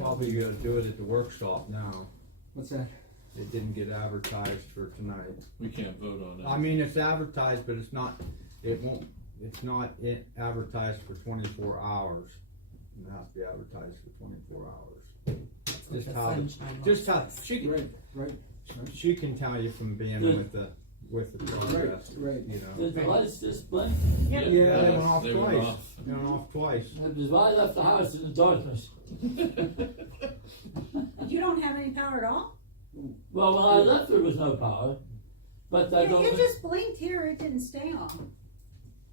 Probably gonna do it at the workshop now. What's that? It didn't get advertised for tonight. We can't vote on it. I mean, it's advertised, but it's not advertised for 24 hours. It has to be advertised for 24 hours. Just how, she can tell you from being with the progress, right. you know. Did the lights just blink? Yeah, they went off They twice. went off. They went off twice. It was why I left the house in the darkness. You don't have any power at all? Well, when I left there was no power, but I don't. You just blinked here, it didn't stay on.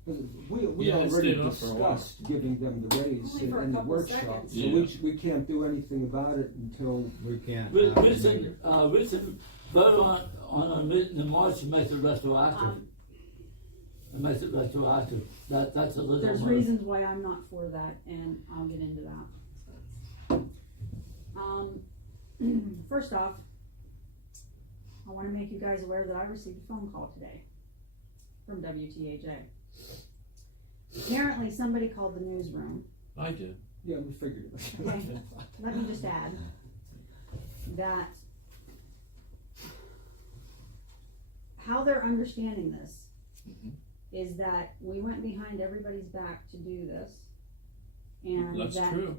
We Yeah, it already stayed off for a while. discussed giving them the raise Only for a in the couple workshop, seconds. so Yeah. we can't do anything about it until. We can't. We have a should meeting. vote on a meeting in March and make it retroactive. It makes it retroactive. That's a little. There's more. reasons why I'm not for that, and I'll get into that. First off, I wanna make you guys aware that I received a phone call today from WTAJ. Apparently, somebody called the newsroom. I did. Yeah, we figured it. Okay, let me just add that how they're understanding this is that we went behind everybody's back to do this. And That's that true.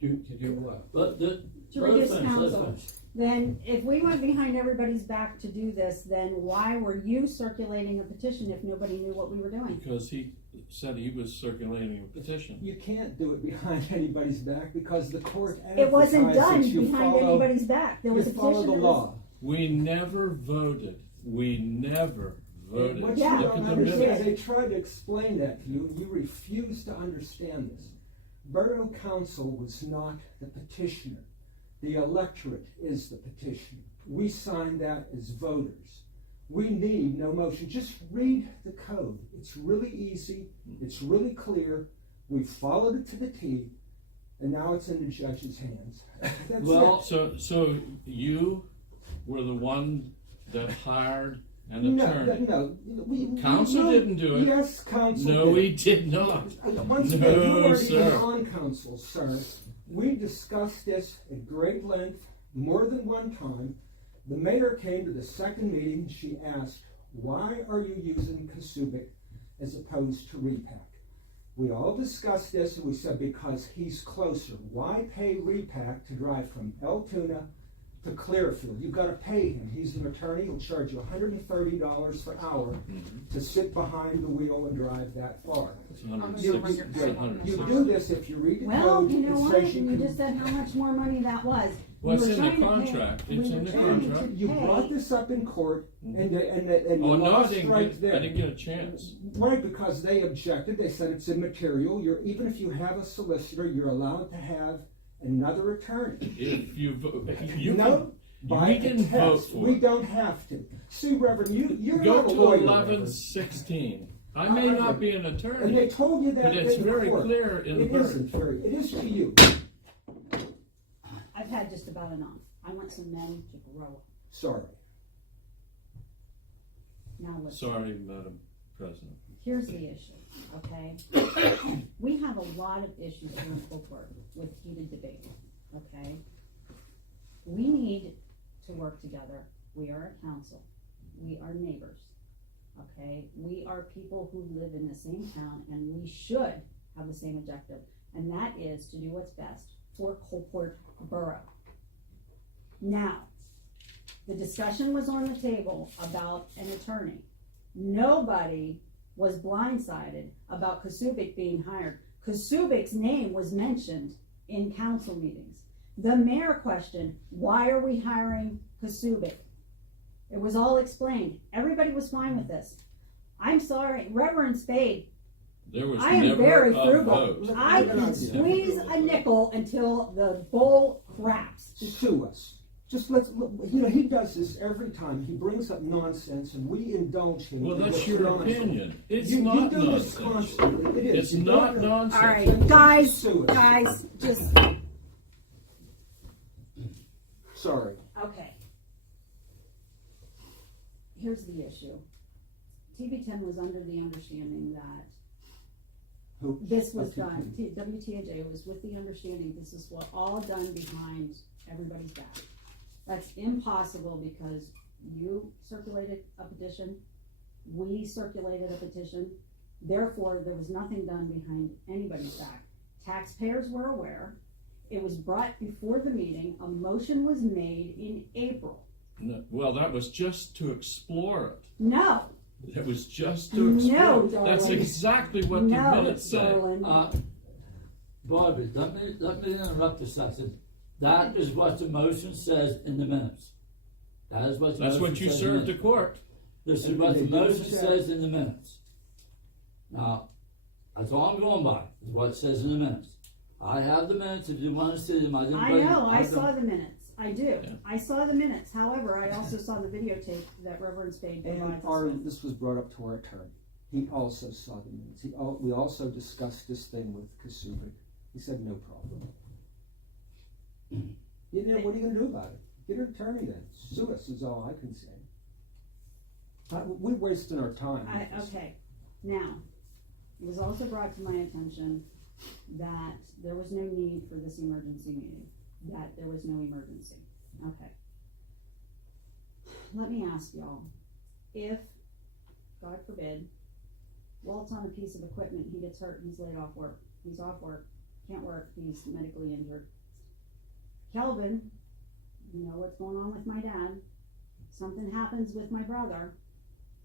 To do what? But the. to reduce council. Then if we went behind everybody's back to do this, then why were you circulating a petition if nobody knew what we were doing? Because he said he was circulating a petition. You can't do it behind anybody's back because the court It wasn't done advertised that you behind follow- anybody's back. There was a You follow petition. the that law. We never voted. We never voted. What Yeah. you Look don't at the understand, minutes. they tried to explain that to you, and you refuse to understand this. Borough Council was not the petitioner. The electorate is the petitioner. We signed that as voters. We need no motion. Just read the code. It's really easy. It's really clear. We followed it to the T, and now it's in the judge's hands. That's Well, it. So you were the one that hired an attorney. No. Council didn't do it. Yes, council No, did. we did not. Once again, you No, weren't sir. even on council, sir. We discussed this at great length more than one time. The mayor came to the second meeting. She asked, why are you using Kasubic as opposed to Repack? We all discussed this and we said, because he's closer. Why pay Repack to drive from Altoona to Clearfield? You've got to pay him. He's an attorney. He'll charge you $130 per hour to sit behind the wheel and drive that far. It's You 160. do this if you read the Well, code. you know it what? says You can- just said how much more money that was. Well, We it's were in the trying to pay- contract. we It's were in the trying to contract. You pay- brought this up in court, and you Oh, no, I lost didn't right there. get a chance. Right, because they objected. They said it's immaterial. Even if you have a solicitor, you're allowed to have another attorney. If you vote, you No, by we a didn't vote test. for We it. don't have to. See, Reverend, you're Go not a to lawyer. 1116. I may not be an And they attorney, told you that but it's in very court. clear in the It verdict. isn't very. It is to you. I've had just about enough. I want some men to grow up. Sorry. Now listen. Sorry, Madam President. Here's the issue, okay? We have a lot of issues here in Coalport with heated debate, okay? We need to work together. We are a council. We are neighbors, okay? We are people who live in the same town, and we should have the same objective, and that is to do what's best for Coalport Borough. Now, the discussion was on the table about an attorney. Nobody was blindsided about Kasubic being hired. Kasubic's name was mentioned in council meetings. The mayor questioned, why are we hiring Kasubic? It was all explained. Everybody was fine with this. I'm sorry, Reverend Spade, There was I am never very a frugal. vote. I can squeeze a nickel until the bowl cracks. Sue us. Just he does this every time. He brings up nonsense and we indulge him. Well, in that's what's your nonsense. opinion. It's You not do this nonsense. constantly. It is. It's You not don't- nonsense. All right, guys, Sue us. just, Sorry. okay. Here's the issue. TB10 was under the understanding that hoops. This was of done, TTD. WTAJ was with the understanding this is what all done behind everybody's back. That's impossible because you circulated a petition, we circulated a petition, therefore there was nothing done behind anybody's back. Taxpayers were aware, it was brought before the meeting, a motion was made in April. No, well, that was just to explore it. No, It was just to explore. No, That's darling. exactly what the no, minutes say. darling. Barbie, let me interrupt a second. That is what the motion says in the minutes. That is what the That's motion what you says in the served to minutes. court. This is what the They do motion say- says in the minutes. Now, that's all I'm going by, is what it says in the minutes. I have the minutes, if you wanna see them, I didn't I bring know, I them. saw the minutes, I do, Yeah. I saw the minutes, however, I also saw the videotape that Reverend Spade And provides us with. this was brought up to our attorney. He also saw the minutes. We also discussed this thing with Kasubik. He said, no problem. You know, what are you gonna do about it? Get an attorney then. Sue us is all I can say. We're wasting our time. with this. Okay, now, it was also brought to my attention that there was no need for this emergency meeting, that there was no emergency, okay. Let me ask y'all, if, God forbid, Walt's on a piece of equipment, he gets hurt, he's laid off work, he's off work, can't work, he's medically injured. Kelvin, you know what's going on with my dad, something happens with my brother,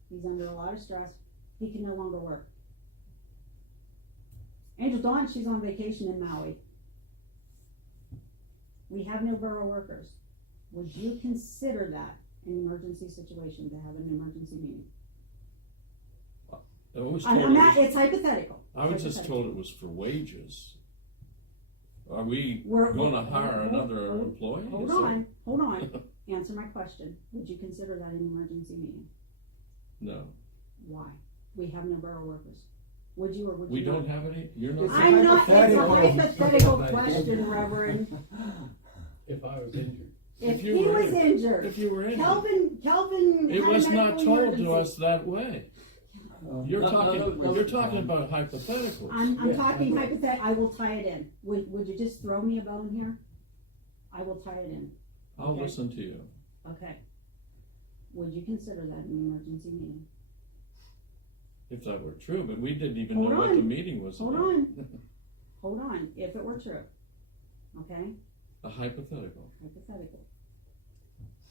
he's under a lot of stress, he can no longer work. Angel Dawn, she's on vacation in Maui. We have no borough workers. Would you consider that an emergency situation to have an emergency meeting? I was I'm told, not, it's hypothetical. I was just Hypothetical. told it was for wages. Are we We're- gonna hire hold- another hold- employee? Hold Is that- on, hold on. Answer my question. Would you consider that an emergency meeting? No, Why? We have no borough workers. Would you or would you we not? don't have any, you're It's not. a I'm not, it's a hypothetical. hypothetical question, Reverend. If I was injured. If you he were was injured, If you were in, Kelvin it had a was not medical told emergency. to us that way. You're No, talking, no, you're talking about hypotheticals. I'm Yeah, talking I- hypothetical, I will tie it in. Would you just throw me a bone here? I will tie it in, I'll okay. listen to you. okay. Would you consider that an emergency meeting? If that were true, but we didn't even Hold know what on. the meeting was Hold about. Hold on, if it were true, okay, A hypothetical. hypothetical.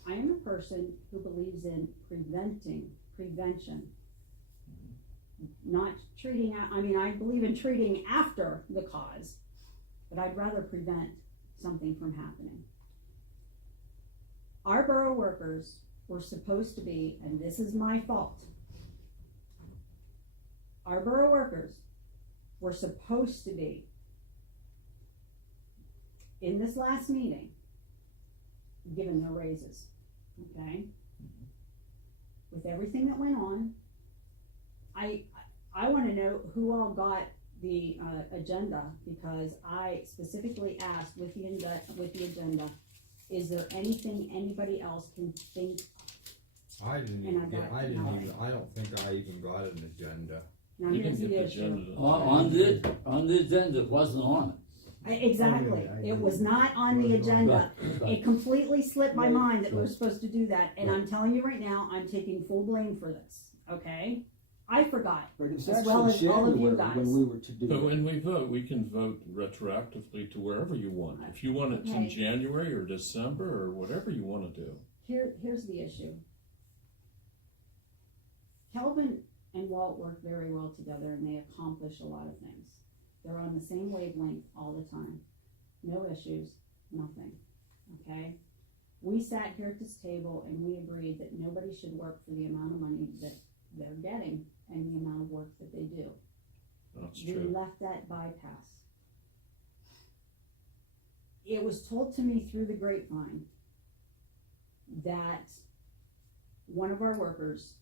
I am a person who believes in prevention. Not treating, I mean, I believe in treating after the cause, but I'd rather prevent something from happening. Our borough workers were supposed to be, and this is my fault, our borough workers were supposed to be in this last meeting given no raises, okay? With everything that went on, I wanna know who all got the, agenda, because I specifically asked with the agenda, is there anything anybody else can think? I didn't And even I get, got I didn't nothing. even, I don't think I even got an agenda. Now, You here's didn't the get the issue. agenda. On the agenda, it wasn't on it. Exactly, it was not on the agenda. Right. It completely slipped my mind that we were supposed to do that, and I'm telling you right now, I'm taking full blame for this, okay? I forgot, But it's as well actually as all of you January guys. when we were to do But it. when we vote, we can vote retroactively to wherever you want. If you want it in Okay. January or December or whatever you wanna do. here's the issue. Kelvin and Walt work very well together, and they accomplish a lot of things. They're on the same wavelength all the time. No issues, nothing, okay? We sat here at this table and we agreed that nobody should work for the amount of money that they're getting and the amount of work that they do. That's We true. left that bypass. It was told to me through the grapevine that one of our workers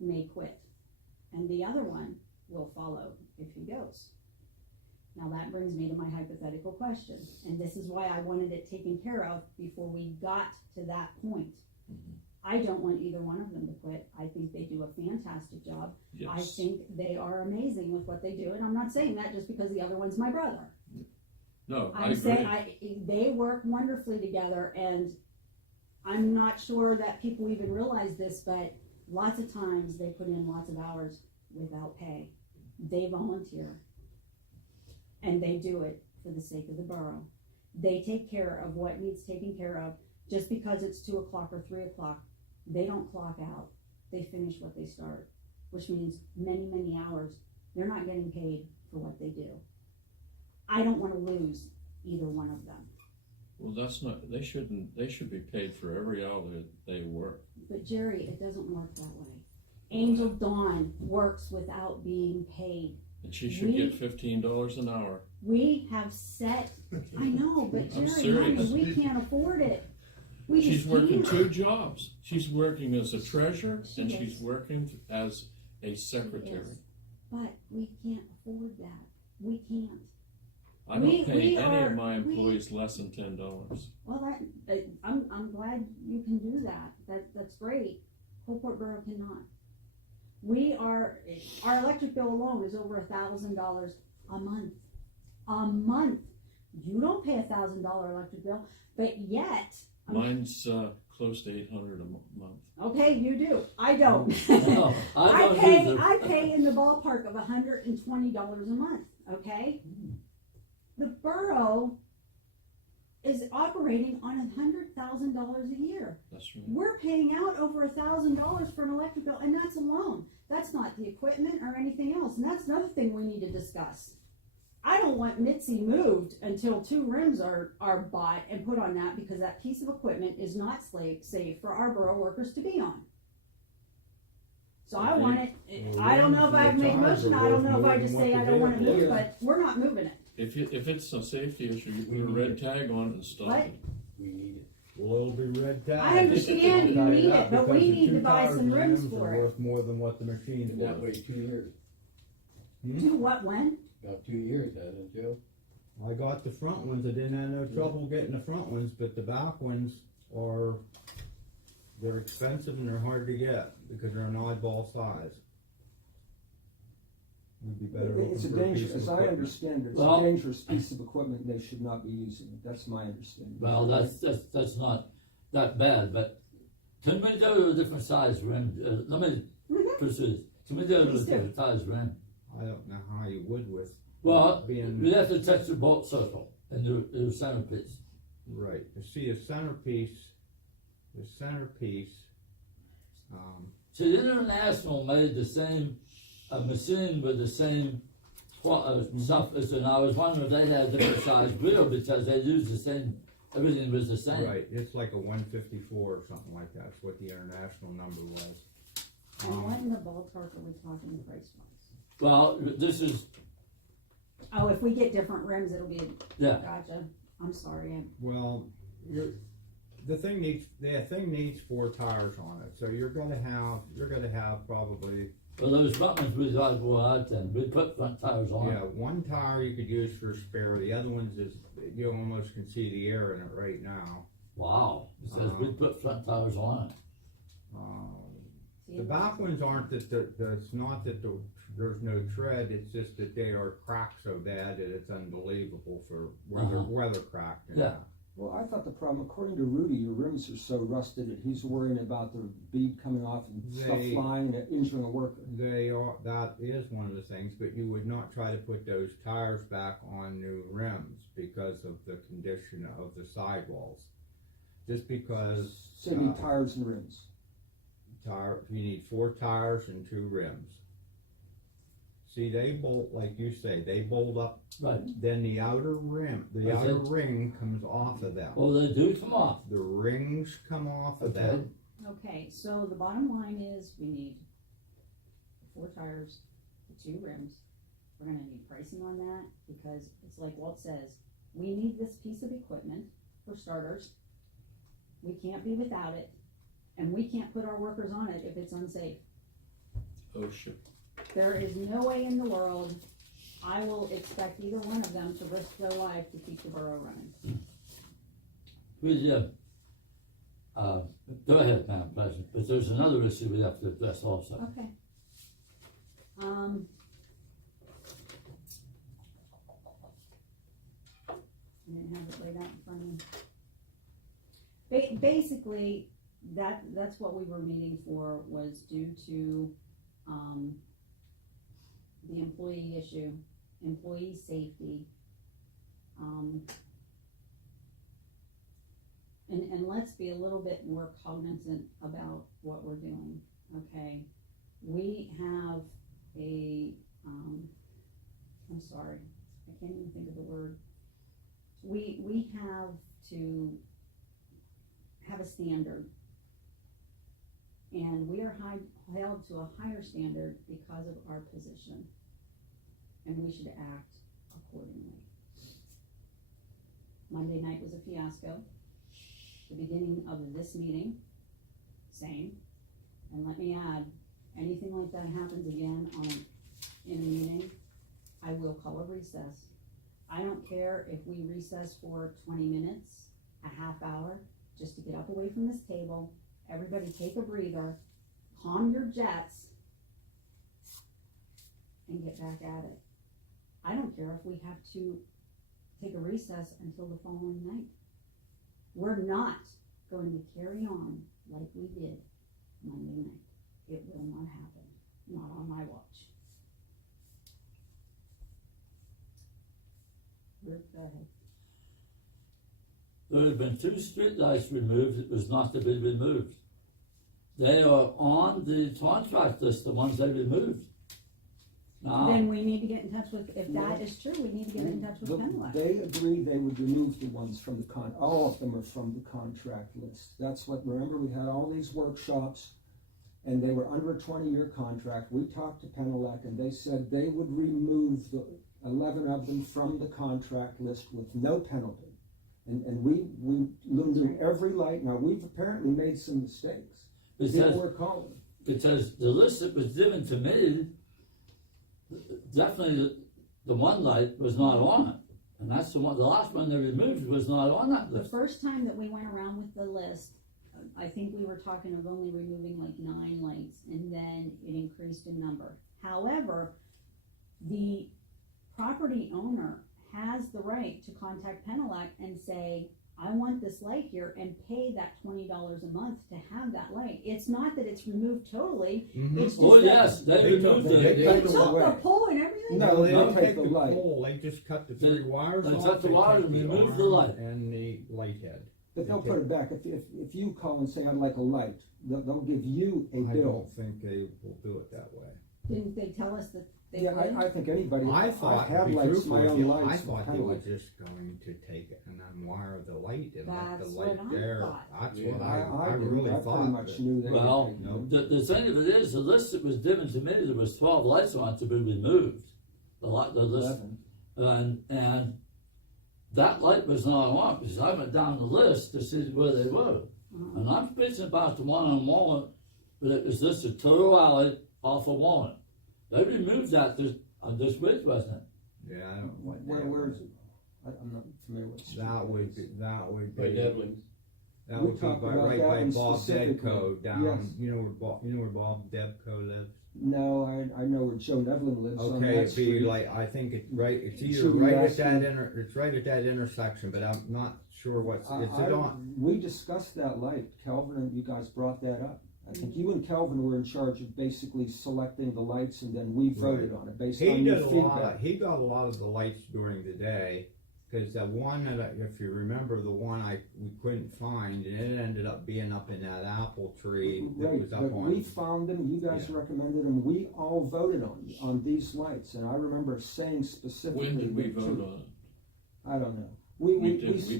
may quit, and the other one will follow if he goes. Now that brings me to my hypothetical question, and this is why I wanted it taken care of before we got to that point. I don't want either one of them to quit. I think they do a fantastic job. I Yes. think they are amazing with what they do, and I'm not saying that just because the other one's my brother. No, I I'm agree. saying they work wonderfully together, and I'm not sure that people even realize this, but lots of times they put in lots of hours without pay. They volunteer, and they do it for the sake of the borough. They take care of what needs taken care of. Just because it's 2 o'clock or 3 o'clock, they don't clock out. They finish what they start, which means many, many hours. They're not getting paid for what they do. I don't want to lose either one of them. Well, that's not, they should be paid for every hour that they work. But Jerry, it doesn't work that way. Angel Dawn works without being paid. And she should We- get $15 an hour. We have set, I know, but I'm Jerry, honey, serious. we can't afford it. We She's just working can't. 2 jobs. She's working as a treasurer She and is. she's working as a She secretary. is. But we can't afford that. We can't. I don't We pay any are- of my we- employees less than $10. Well, I'm glad you can do that. That's great. Coalport Borough cannot. Our electric bill alone is over $1,000 a month. A month. You don't pay $1,000 electric bill, but yet, Mine's close to $800 a month. okay, you do. I don't. No, I don't either. I pay in the ballpark of $120 a month, okay? The borough is operating on $100,000 a year. That's right. We're paying out over $1,000 for an electric bill, and that's alone. That's not the equipment or anything else, and that's another thing we need to discuss. I don't want Mitzi moved until 2 rims are bought and put on that, because that piece of equipment is not safe for our borough workers to be on. So I want it, I don't know if I make a motion, I don't know if I just say I don't wanna move, but we're not moving it. If it's a safety issue, you put a red tag on it and stop What? it. We need it. Well, it'll be red tag. I understand you I'll tell need that, it, but because we the need to 2 buy tires some and rims rims for are it. worth more than what the machine's Been that worth. way 2 years. Do what, when? About 2 years, hasn't it, Joe? I got the front ones, I didn't have no trouble getting the front ones, but the back ones they're expensive and they're hard to get, because they're an oddball size. We'd be better looking It's a for piece dangerous, of as I equipment. understand it, it's Well- a dangerous piece of equipment, they should not be using it, that's my understanding. Well, that's not that bad, but can we go to a different size rim? Let me pursue this. Can we go to a Please do. different size rim? I don't know how you would with Well, being we have to touch the bolt circle and the centerpiece. right. You see, the centerpiece, See, International made the same machine with the same stuff as, and I was wondering if they had a different size wheel, because they used the same, everything was the same. right, it's like a 154 or something like that, that's what the international number was. And what in the ballpark are we talking price wise? Well, this is, Oh, if we get different rims, it'll be, yeah, gotcha. I'm sorry. Well, the thing needs 4 tires on it, so you're gonna have probably, well, those front ones we like go out then, we put front tires on. yeah, 1 tire you could use for a spare, the other ones is, you almost can see the air in it right now. Wow, it says we put front tires on it. The back ones aren't it's not that there's no tread, it's just that they are cracked so bad that it's unbelievable for weather cracked and Yeah. that. Well, I thought the problem, according to Rudy, your rims are so rusted that he's worrying about the bead coming off and stuff They- flying and injuring a worker. That is one of the things, but you would not try to put those tires back on new rims because of the condition of the sidewalls. Just because So you need tires and rims. you need 4 tires and 2 rims. See, they bolt, like you say, they bolt up, Right. then the outer rim, the Okay. outer ring comes off of them. Well, they do come off. The rings come off of Okay. them. Okay, so the bottom line is we need 4 tires, 2 rims. We're gonna need pricing on that, because it's like Walt says, we need this piece of equipment for starters. We can't be without it, and we can't put our workers on it if it's unsafe. Oh, shit. There is no way in the world I will expect either one of them to risk their life to keep the borough running. We, Go ahead, Madam President, but there's another issue we have to address also. Okay. I didn't have it laid out in front of me. Basically, that's what we were meeting for, was due to, the employee issue, employee safety. And let's be a little bit more cognizant about what we're doing, okay? We have I'm sorry, I can't even think of the word. We have to have a standard. And we are held to a higher standard because of our position. And we should act accordingly. Monday night was a fiasco. The beginning of this meeting, same. And let me add, anything like that happens again in a meeting, I will call a recess. I don't care if we recess for 20 minutes, a half hour, just to get up away from this table. Everybody take a breather, calm your jets, and get back at it. I don't care if we have to take a recess until the following night. We're not going to carry on like we did Monday night. It will not happen, not on my watch. Ruth, go ahead. There have been 2 street lights removed that was not to be removed. They are on the contract list, the ones they removed. Now, Then we need to get in touch with, if that is true, we need to get in touch with Penelec. They agreed they would remove the ones from the all of them are from the contract list. That's what, remember, we had all these workshops, and they were under a 20-year contract. We talked to Penelec, and they said they would remove the 11 of them from the contract list with no penalty. And we knew every light. Now, we've apparently made some mistakes. People were calling. Because the list that was given to me, definitely the one light was not on it. And that's the one, the last one they removed was not on that The list. first time that we went around with the list, I think we were talking of only removing like 9 lights, and then it increased in number. However, the property owner has the right to contact Penelec and say, I want this light here, and pay that $20 a month to have that light. It's not that it's removed totally, it's just Oh, that yes, they removed they- it. they took took away. the pole and everything? No, they they'll don't take take the the light. pole, they just cut the 3 wires they off. cut the wires take and removed the arm light. and the light head. But they'll put it back. If you call and say, I'd like a light, they'll give you a I bill. don't think they will do it that way. Didn't they tell us that they Yeah, would? I think anybody, I I've thought, had to be lights, truthful my with own you, lights. I thought they Penelec. were just going to take it and unwire the light and let the That's light what I there. thought. That's Yeah. what I I didn't. really I pretty thought. much that- knew they would Well, take no. them. The thing of it is, the list that was given to me, there was 12 lights on it to be removed. The list, 11. and that light was not on, because I went down the list to see where they were. And I'm speaking about the one on Walnut, but it was just a total alley off of Walnut. They removed that this week, wasn't it? Yeah, I don't know what. Where is it? I'm not familiar with it. That would be, By Devlin's. that We would be talked by, about right that by one Bob specifically. Debco down, Yes. you know where Bob Debco lives? No, I know where Joe Nevlin lives on Okay, that it'd be street. like, I think it's Should either we right at ask that him? it's right at that intersection, but I'm not sure what's, I- it's on. we discussed that light, Kelvin, and you guys brought that up. I think you and Kelvin were in charge of basically selecting the lights, and then we voted on it based He on did your a lot, feedback. he got a lot of the lights during the day, cause the one that, if you remember, the one we couldn't find, and it ended up being up in that apple tree that Right, was up but on. we found them, you guys Yeah. recommended them, we all voted on these lights, and I remember saying specifically. When did we that vote on it? I don't know. We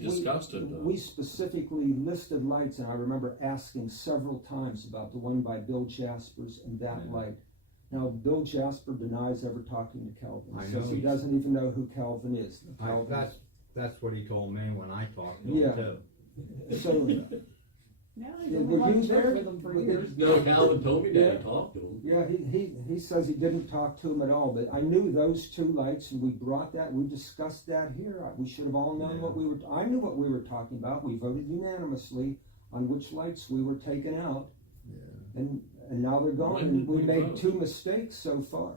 discussed it, though. We specifically listed lights, and I remember asking several times about the one by Bill Jaspers and that Yeah. light. Now, Bill Jasper denies ever talking to Kelvin, I says know he he's- doesn't even know who Kelvin is. That's what he told me when I talked to him Yeah. too. So, No, Yeah, they were were you there? with them for Were you- years. No, Calvin told me that, Yeah. he talked to him. yeah, he says he didn't talk to him at all, but I knew those 2 lights, and we brought that, we discussed that here. We should have all known what we were, I knew what we were talking about. We voted unanimously on which lights we were taking out, Yeah. and now they're gone, When and did we we made vote? 2 mistakes so far.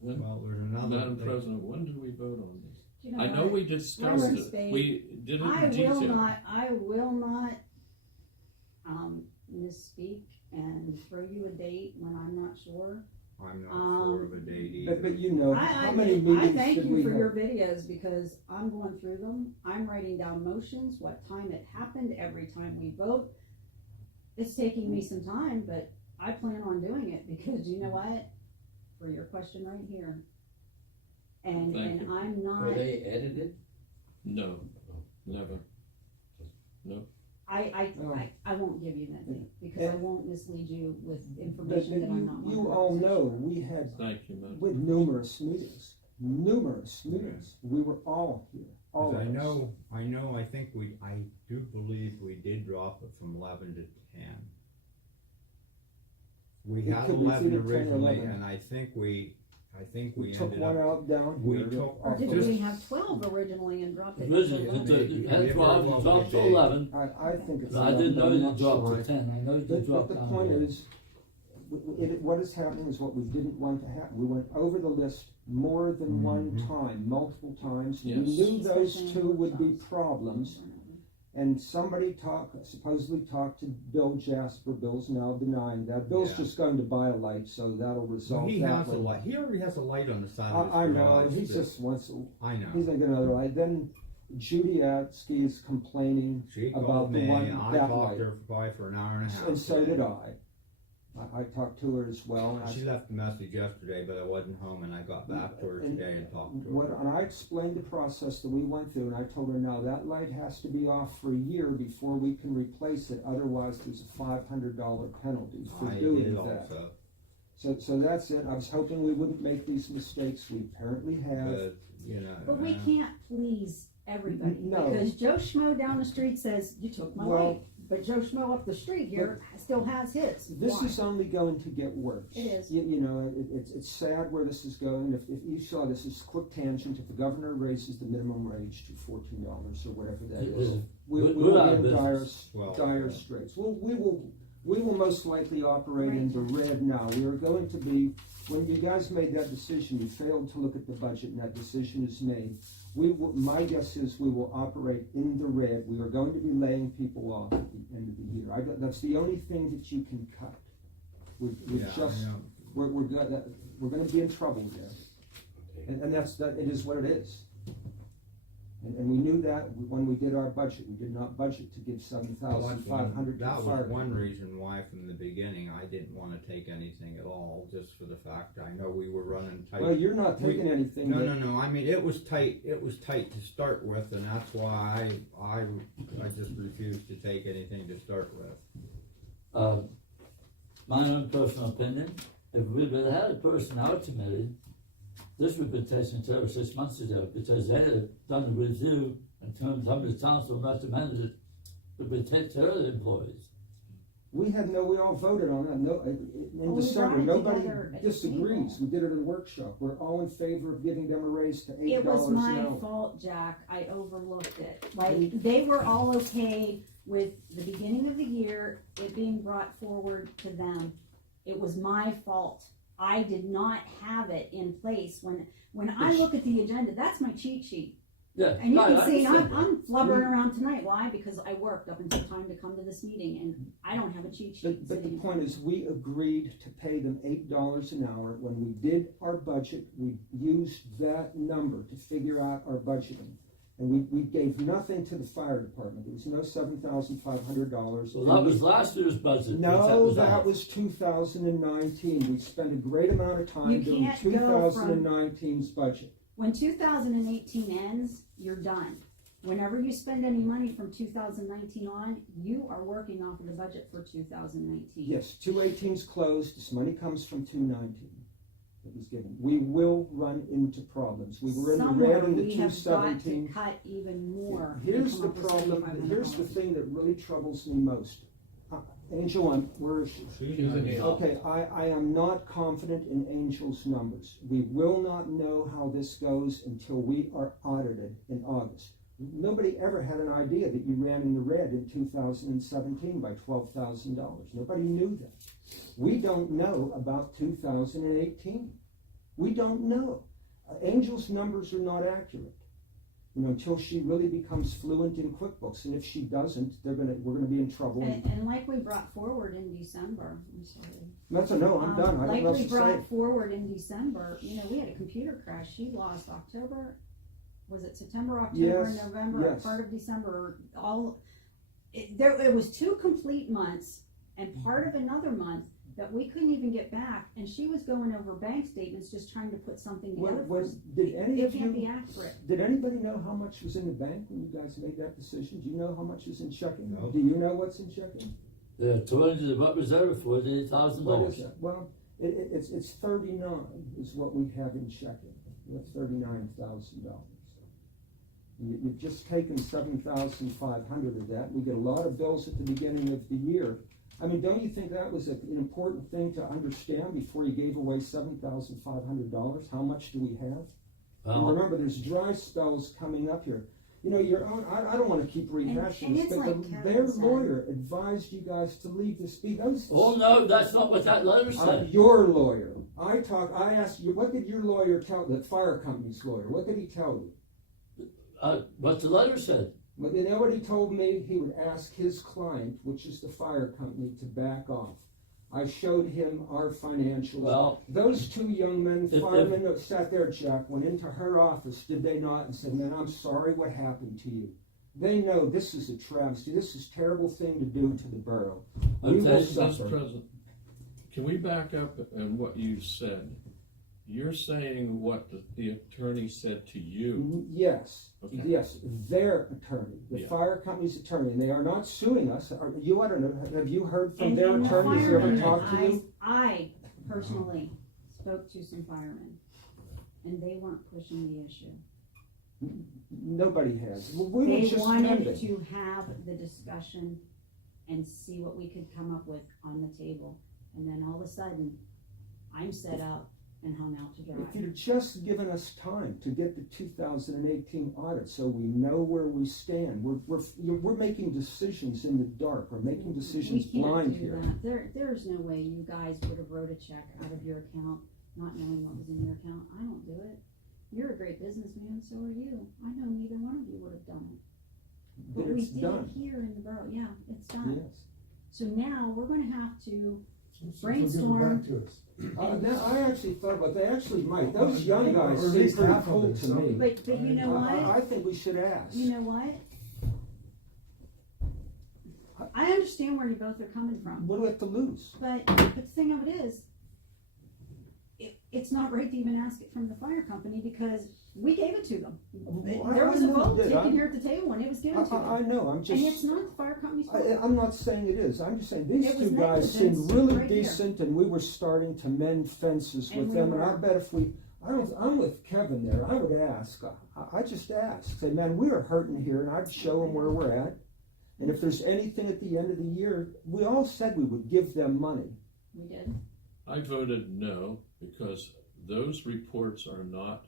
When, Well, there's another Madam thing. President, when did we vote on this? You know I know what? we discussed Reverend it, Spade, we did it I in detail. will not, misspeak and throw you a date when I'm not sure. I'm not sure of a date either. But you know, how many I meetings thank did you we for your have? videos, because I'm going through them, I'm writing down motions, what time it happened, every time we vote. It's taking me some time, but I plan on doing it, because you know what? For your question right here. And Thank you. I'm not. Were they edited? No, never. No. I won't give you that thing, because I won't mislead you with But information that I'm not. you all 100% know, sure. we had Thank you, Madam. with numerous meetings. We were all here, all 'Cause of us. I know, I do believe we did drop it from 11 to 10. We It had could be 11 either 10 or originally, 11. and I think we We took ended one up. out down we here. took- Or off did of- we have 12 originally and dropped it? Originally, to it 11? had 12, you dropped to 11, I think it's. but I didn't know 11, you I'm dropped not to sure. 10, I know you But dropped the down. point to- is, what is happening is what we didn't want to happen. We went over the list more than one Mhm. time, multiple times. We Yes. knew those Especially in 2 would be workshops. problems. And somebody supposedly talked to Bill Jasper. Bill's now denying that. Bill's Yeah. just going to buy a light, so that'll resolve He that has a one. light. He already has a light on the side of his I know, garage he that- just wants, I know. he's gonna get another light. Then Judy Atsky is complaining She about called the me. one, I that talked light. to her probably for an hour and a half. And so today. did I. I talked to her as well, and She left a message yesterday, but I wasn't home, and I got back to her today and talked to her. And I explained the process that we went through, and I told her, now that light has to be off for a year before we can replace it, otherwise there's a $500 penalty for I doing did that. also, So that's it. I was hoping we wouldn't make these mistakes. We apparently have. but you know. But we can't please everybody, No. because Joe Schmo down the street says, you took my Well- light, but Joe Schmo up the street here still has his. This Why? is only going to get worse. It is. You know, it's sad where this is going. If you saw this is a quick tangent, if the governor raises the minimum wage to $14 or whatever that is, we We're will out of be in business. dire straits. We will most likely operate in the red now. We are going to be, when you guys made that decision, you failed to look at the budget, and that decision is made. My guess is we will operate in the red. We are going to be laying people off at the end of the year. That's the only thing that you can cut. Yeah, I know. We're going to be in trouble there, and it is what it is. And we knew that when we did our budget. We did not budget to give $7,500 to That fire. was one reason why from the beginning I didn't want to take anything at all, just for the fact I know we were running tight. Well, you're not taking anything. No. I mean, it was tight. It was tight to start with, and that's why I just refused to take anything to start with. My own personal opinion, if we'd have had a personnel committee, this would have been taken care of 6 months ago, because they had done a review in terms of the council recommended it, would take care of the employees. We all voted on that. No, in Well, we December, brought it nobody together at the disagrees. table. We did it in a workshop. We're all in favor of giving them a raise to $8 It was an my hour. fault, Jack, I overlooked it. Like, they were all okay with the beginning of the year, it being brought forward to them. It was my fault. I did not have it in place. When I look at the agenda, that's my cheat sheet. Yeah. And you I can see, understand. I'm flubbering around tonight. Why? Because I worked up until time to come to this meeting, and I don't have a cheat sheet But the sitting in point front of is, we agreed to pay them $8 an hour. When we did our budget, we used that number to figure out our budgeting. And we gave nothing to the fire department. There was no $7,500. Well, that was last year's budget. No, that that was 2019. We spent a great amount of time You doing can't go from- 2019's budget. When 2018 ends, you're done. Whenever you spend any money from 2019 on, you are working off of the budget for 2019. Yes, 218's closed. This money comes from 219 that was given. We will run into problems. We were in the red in the we have got to 217. cut even more. Here's and the come up with problem. $7,500. Here's the thing that really troubles me most. Angel, where is she? She's in here. Okay, I am not confident in Angel's numbers. We will not know how this goes until we are audited in August. Nobody ever had an idea that you ran in the red in 2017 by $12,000. Nobody knew that. We don't know about 2018. We don't know. Angel's numbers are not accurate, until she really becomes fluent in QuickBooks. And if she doesn't, we're gonna be in trouble. And like we brought forward in December, I'm sorry. That's a no. I'm done. I don't Like know what we to say. brought forward in December, we had a computer crash. She lost October, was it September, October, Yes, November, yes. part of December, it was 2 complete months and part of another month that we couldn't even get back, and she was going over bank statements just trying to put something together for us. It can't be accurate. Did anybody know how much was in the bank when you guys made that decision? Do you know how much is in checking? No. Do you know what's in checking? What reserve for $48,000? What is that? Well, it's 39 is what we have in checking. We have $39,000. You've just taken 7,500 of that. We get a lot of bills at the beginning of the year. I mean, don't you think that was an important thing to understand before you gave away $7,500? How much do we have? And remember, there's dry spells coming up here. Your own. I don't want to keep rehashing And this, it's but like Kevin their said. lawyer advised you guys to leave this be. Oh no, that's not what that letter said. Your lawyer. I asked you, what did your lawyer tell the fire company's lawyer? What did he tell you? What the letter said. But you know what he told me? He would ask his client, which is the fire company, to back off. I showed him our financials. Well, those two young men, firemen that sat there, Jack, went into her office, did they not, and said, man, I'm sorry what happened to you. They know this is a travesty. This is a terrible thing to do to the borough. We will Mr. suffer. President, can we back up and what you said? You're saying what the attorney said to you. Yes, Okay. yes, their attorney, the Yeah. fire company's attorney, and they are not suing us. I don't know, have you heard from And their the attorney? Has he ever firemen, talked to you? I personally spoke to some firemen, and they weren't pushing the issue. Nobody has. Well, we were They just wanted commenting. to have the discussion and see what we could come up with on the table. And then all of a sudden, I'm set up and hung out to dry. If you'd just given us time to get the 2018 audit so we know where we stand, we're making decisions in the dark. We're making decisions blind We here. can't do that. There's no way you guys would have wrote a check out of your account, not knowing what was in your account. I don't do it. You're a great businessman, so are you. I know neither one of you would have done it. But we It's did done. it here in the borough. Yeah, it's done. Yes. So now we're gonna have to So give it brainstorm. back to us. Now, I actually thought about, they actually might. Those young guys Or at seem least pretty half of cool it, to so- me. But you know what? I think we should ask. You know what? I understand where you both are coming from, What do we have to lose? but the thing of it is, it's not right to even ask it from the fire company because we gave it to them. There was a vote taken here at the table and it was given to I them. know, I'm just. And it's not the fire company's fault. I'm not saying it is. I'm just saying these It was two guys seemed negligence really right here. decent, and we were starting to mend fences And with we them. And were. I bet if I'm with Kevin there. I would ask. I just ask. Say, man, we are hurting here, and I'd show them where we're at. And if there's anything at the end of the year, we all said we would give them money. We did. I voted no because those reports are not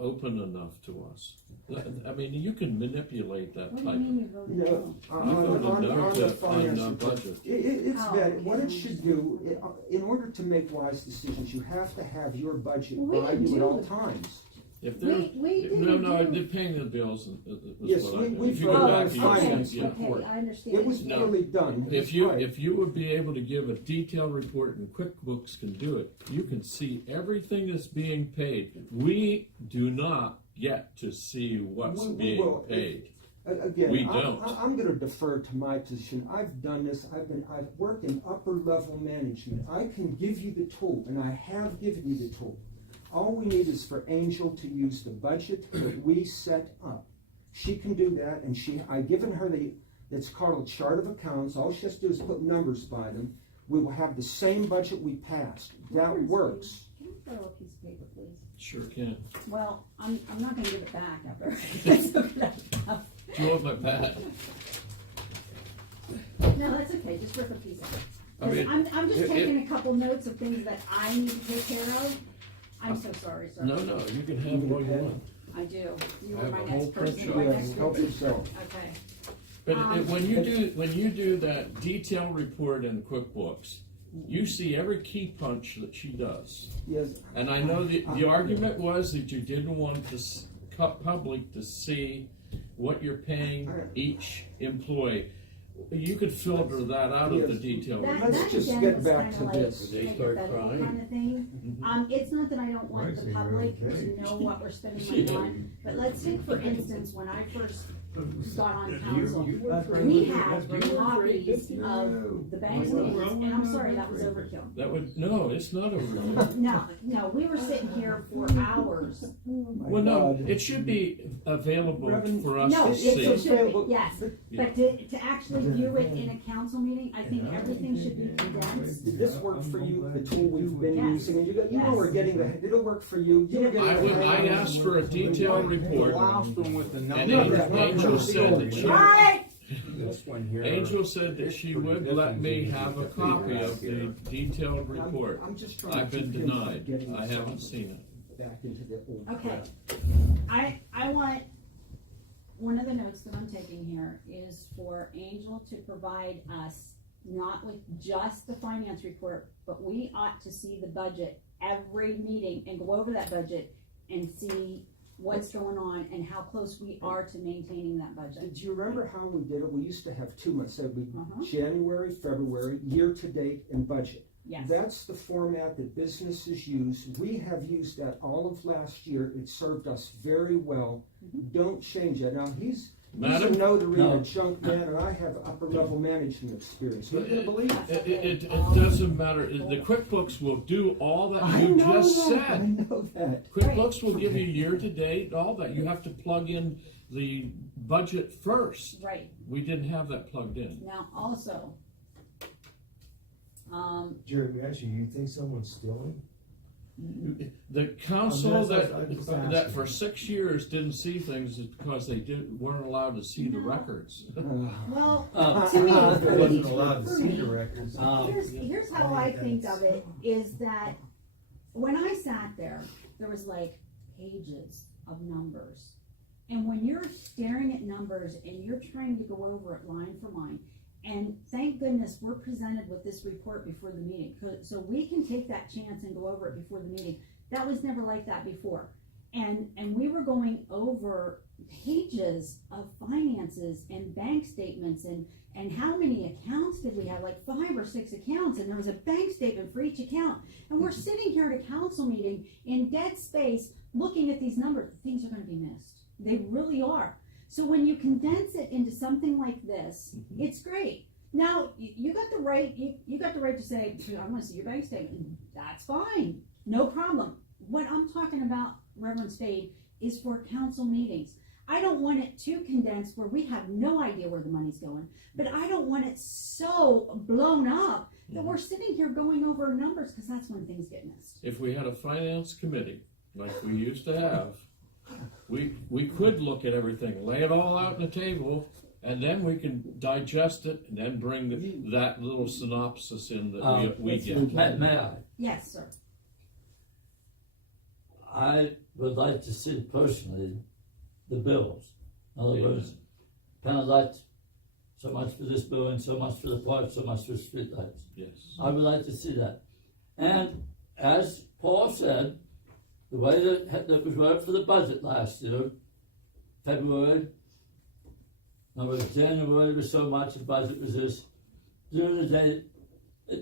open enough to us. I mean, you can manipulate that What do type. you mean you voted You no? know, You voted no on the to- finance on report. budget. It's Oh, bad. okay. What it should do, in order to make wise decisions, you have to have your budget Well, we by didn't you at do all it. times. If they're, We no, didn't they're do. paying the bills. Yes, What I do. we If you voted go on back the to your finance sheet, yeah. report. Okay, I understand. It was No. poorly done. If you would be able to give a detailed report, and QuickBooks can do it, you can see everything that's being paid. We do not get to see what's We being will. paid. Again, We don't. I'm going to defer to my position. I've done this. I've worked in upper level management. I can give you the tool, and I have given you the tool. All we need is for Angel to use the budget that we set up. She can do that, and I've given her it's called a chart of accounts. All she has to do is put numbers by them. We will have the same budget we passed. That works. Can you throw a piece of paper, please? Sure can. Well, I'm not gonna give it back after. It's okay. Do you want my pad? No, that's okay, just rip a piece of it. I mean, 'Cause I'm just it- taking a couple notes of things that I need to take care of. I'm so sorry, sir. No, you can have what you want. I do. You I were have my a whole next person, print my shop. next Help person. yourself. Okay. But when you do that detailed report in QuickBooks, you see every key punch that she does. Yes. And I know the argument was that you didn't want the public to see what you're paying each employee. You could filter that out of the detail. Let's That just again get was back kinda to like this. They start hypothetical crying. kind of thing. It's not that I don't want the public to know what we're spending money on, but let's take for instance, when I first got on council, we had copies of the bank statements, and I'm sorry, that was overkill. No, it's not overkill. No, we were sitting here for hours. Well, no, it should be available for us No, to it see. should be, yes, but to actually view it in a council meeting, I think everything should be condensed. Did this work for you, the tool we've been Yes. using? And you know we're getting the, did it work for you? You were getting the I hang of it. asked for a detailed report, The last one with the and numbers. Angel said that she, Alright, This one here. Angel said that she would let me have a copy of the detailed report. I'm just trying to I've been keep him from denied. getting I haven't seen it. back into the old okay, crap. I want, one of the notes that I'm taking here is for Angel to provide us, not with just the finance report, but we ought to see the budget every meeting and go over that budget and see what's going on and how close we are to maintaining that budget. Do you remember how we did it? We used to have 2 months, so we Uh-huh. January, February, year to date, and budget. Yes, That's the format that businesses use. We have used that all of last year. It served us very well. Don't change it. Now, he's a Madam? notary and a No. junk man, and I have upper level management experience. Are you gonna believe it? It doesn't matter. The QuickBooks will do all that I you know just that. I said. know that. QuickBooks will give you year-to-date, all that. You have to plug in the budget first. right, We didn't have that plugged in. now also, Jerry, actually, you think someone's stealing? The council I'm just asking. that for 6 years didn't see things is because they weren't allowed to see the records. well, Uh, to me, Wasn't allowed to for see me, the records. here's how I think of it, is that when I sat there, there was like pages of numbers. And when you're staring at numbers and you're trying to go over it line for line, and thank goodness we're presented with this report before the meeting, so we can take that chance and go over it before the meeting. That was never like that before. And we were going over pages of finances and bank statements and how many accounts did we have, like 5 or 6 accounts, and there was a bank statement for each account. And we're sitting here at a council meeting in dead space looking at these numbers. Things are gonna be missed. They really are. So when you condense it into something like this, it's great. Now, you got the right, you got the right to say, I wanna see your bank statement. That's fine, no problem. What I'm talking about, Reverend Spade, is for council meetings. I don't want it too condensed where we have no idea where the money's going, but I don't want it so blown up that we're sitting here going over numbers, because that's when things get missed. If we had a finance committee, like we used to have, we could look at everything, lay it all out on the table, and then we can digest it and then bring that little synopsis in that we get. May I? Yes, sir. I would like to see personally the bills. In other words, penalized so much for this building, so much for the park, so much for streetlights. Yes. I would like to see that. And as Paul said, the way that was worked for the budget last year, February, in other words, January was so much, the budget was this, during the day,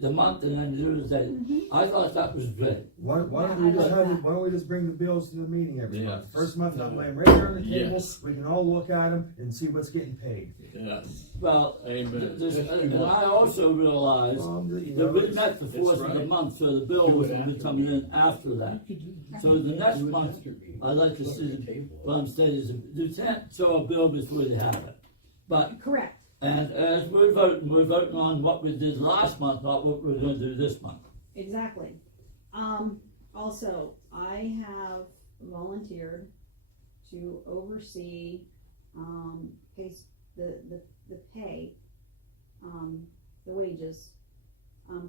the month, and then during the day. I thought that was great. Why don't we just bring the bills to the meeting every month? Yes. First month, I'll lay them right there on the table, Yes. we can all look at them and see what's getting paid. Yes. Well, Amen. and I also realized that we met the 4th of the right. month, so the bill was going to be coming in after that. So the next month, I'd like to see, what I'm saying is, you can't show a bill before you have it. But, Correct. and as we're voting on what we did last month, not what we're going to do this month. Exactly. Also, I have volunteered to oversee, the pay, the wages,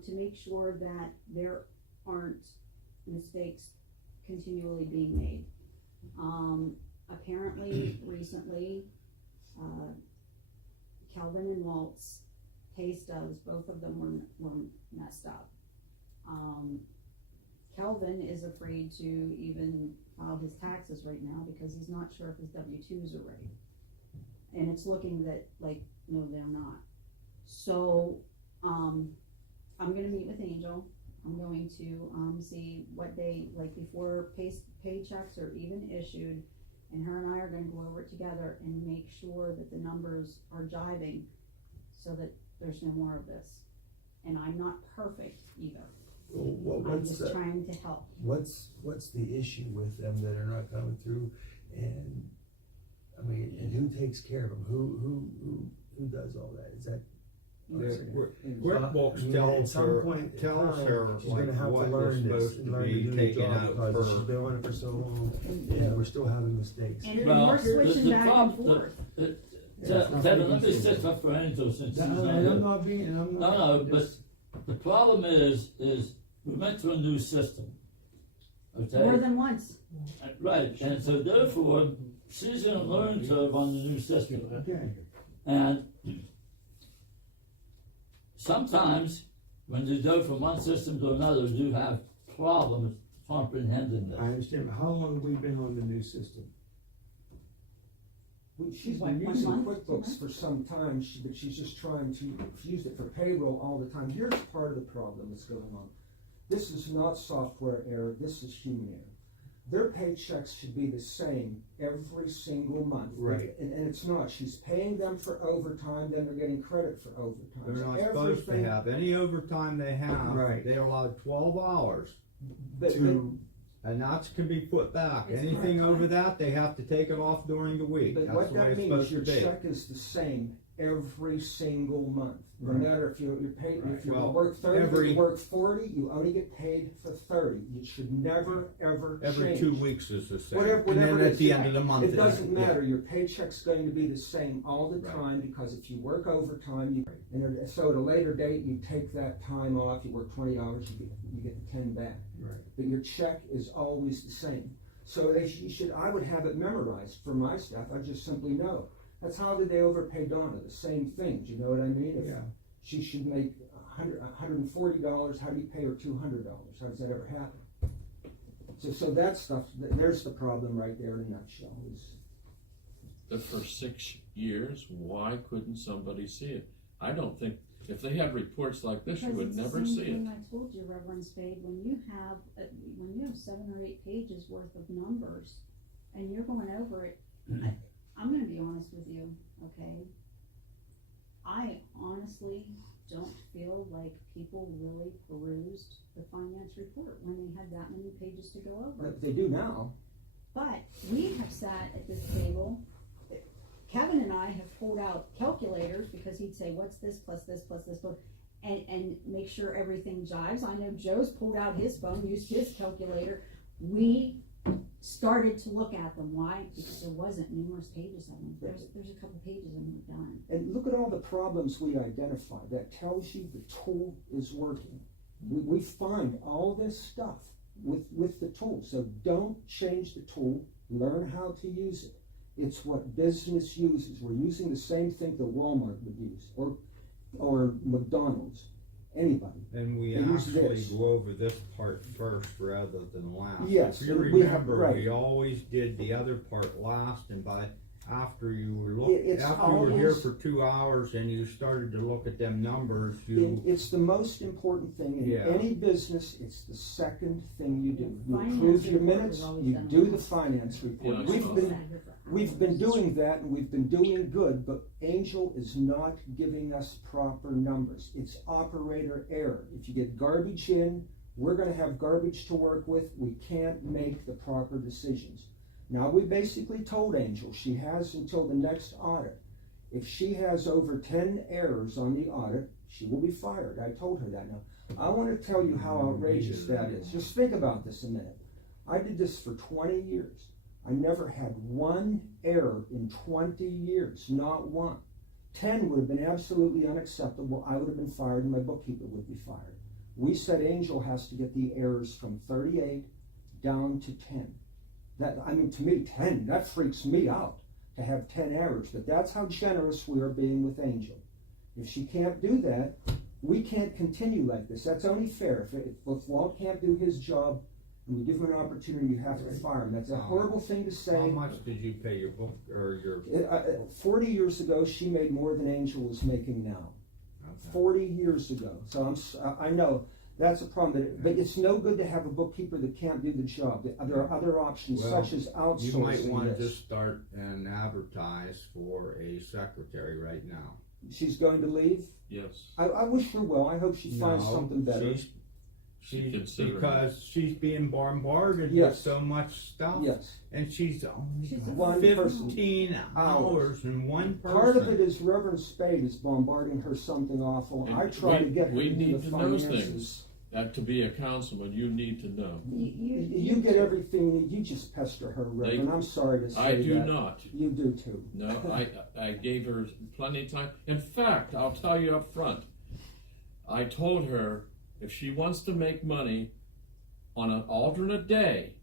to make sure that there aren't mistakes continually being made. apparently recently, Kelvin and Walt's pay stubs, both of them were messed up. Kelvin is afraid to even file his taxes right now because he's not sure if his W-2s are ready. And it's looking that, like, no, they're not. So, I'm gonna meet with Angel. I'm going to, see what they, like, before paychecks are even issued, and her and I are gonna go over it together and make sure that the numbers are jiving so that there's no more of this. And I'm not perfect either. Well, I'm just trying to help. What's the issue with them that are not coming through? And I mean, and who takes care of them? Who does all that? Is that? QuickBooks tells her she's like gonna have what to is learn this supposed and to learn to be do the taken job out because she's per. been on it for so long, and we're still having mistakes. And Well, we're switching the back and problem- forth. Kevin, let me stick up for Angel since he's not And here. I'm not being, I'm not. No, but the problem is we went to a new system. Okay? More than once. Right, and so therefore, she's gonna learn curve on the new system. Okay. And sometimes, when you go from one system to another, you have problems comprehending I that. understand, but how long have we been on the new system? She's Like been 1 using month, 2 QuickBooks months? for some time, but she's just trying to use it for payroll all the time. Here's part of the problem that's going on. This is not software error, this is human error. Their paychecks should be the same every single month. Right. And it's not. She's paying them for overtime, then they're getting credit for overtime. They're So not supposed to everything- have any overtime they have. Right. They're allowed 12 hours, but- and that can be put back. It's Anything part-time. over that, they have to take it off during the week. But That's what the way that it's means, supposed your to be. check is the same every single month. No Right. matter if you're paid, Right. if you Well, work 30, every- if you work 40, you only get paid for 30. You should never, ever Every change. 2 weeks is the same. Whatever And then it at is, the end of the month. it doesn't yeah. matter. Your paycheck's going to be the same all the Right. time because if you work overtime, so at a later date, you take that time off, you work 20 hours, you get the 10 back. Right. But your check is always the same. So I would have it memorized for my staff. I just simply know. That's how did they overpay Donna? The same things, you know what I mean? If Yeah. she should make $140, how do you pay her $200? How does that ever happen? So that stuff, there's the problem right there in a nutshell. But for 6 years, why couldn't somebody see it? I don't think, if they had reports like this, you Because would it's the never same see thing it. I told you, Reverend Spade, when you have 7 or 8 pages worth of numbers and you're going over it, I'm gonna be honest with you, okay? I honestly don't feel like people really perused the finance report when they had that many pages to go over. But they do now. But we have sat at this table, Kevin and I have pulled out calculators because he'd say, what's this plus this plus this plus, and make sure everything jives. I know Joe's pulled out his phone, used his calculator. We started to look at them. Why? Because there wasn't numerous pages of them. There's a couple pages and we're done. And look at all the problems we identified. That tells you the tool is working. We find all this stuff with the tool. So don't change the tool. Learn how to use it. It's what business uses. We're using the same thing that Walmart would use, or McDonald's, anybody. And we They use actually this. go over this part first rather than last. Yes, If you we have- remember, right. we always did the other part last, and after you were It's after you were here always- for 2 hours and you started to look at them numbers, It's the most important thing in Yeah. any business. It's the second thing you do. You Finance approve your report minutes, is always you done do on the this. finance report. Yeah, We've been doing that, and we've been doing good, but Angel is not giving us proper numbers. It's operator error. If you get garbage in, we're gonna have garbage to work with. We can't make the proper decisions. Now, we basically told Angel she has until the next audit. If she has over 10 errors on the audit, she will be fired. I told her that. Now, I want to tell you how outrageous that is. Just think about this a minute. I did this for 20 years. I never had one error in 20 years, not one. 10 would have been absolutely unacceptable. I would have been fired and my bookkeeper would be fired. We said Angel has to get the errors from 38 down to 10. That, I mean, to me, 10, that freaks me out to have 10 errors, but that's how generous we are being with Angel. If she can't do that, we can't continue like this. That's only fair. If Walt can't do his job and we give him an opportunity, you have to fire him. That's a horrible thing to say. How much did you pay your book, or your? 40 years ago, she made more than Angel is making now. Okay. 40 years ago. So I know that's a problem, but it's no good to have a bookkeeper that can't do the job. There are other options, Well, such as outsourcing. You might want to this. just start and advertise for a secretary right now. She's going to leave? Yes. I wish her well. I hope she finds No, something better. She considered because she's being bombarded Yes. with so much stuff. Yes. And she's only She's got one 15 hours and one person. Part of it is Reverend Spade is bombarding her something awful. And I try to get her we into need the to know finances. things. To be a councilman, you need to know. You get everything you need. You just pester her, Reverend. I'm sorry to say I do that. not. You do too. No, I gave her plenty of time. In fact, I'll tell you up front, I told her if she wants to make money on an alternate day,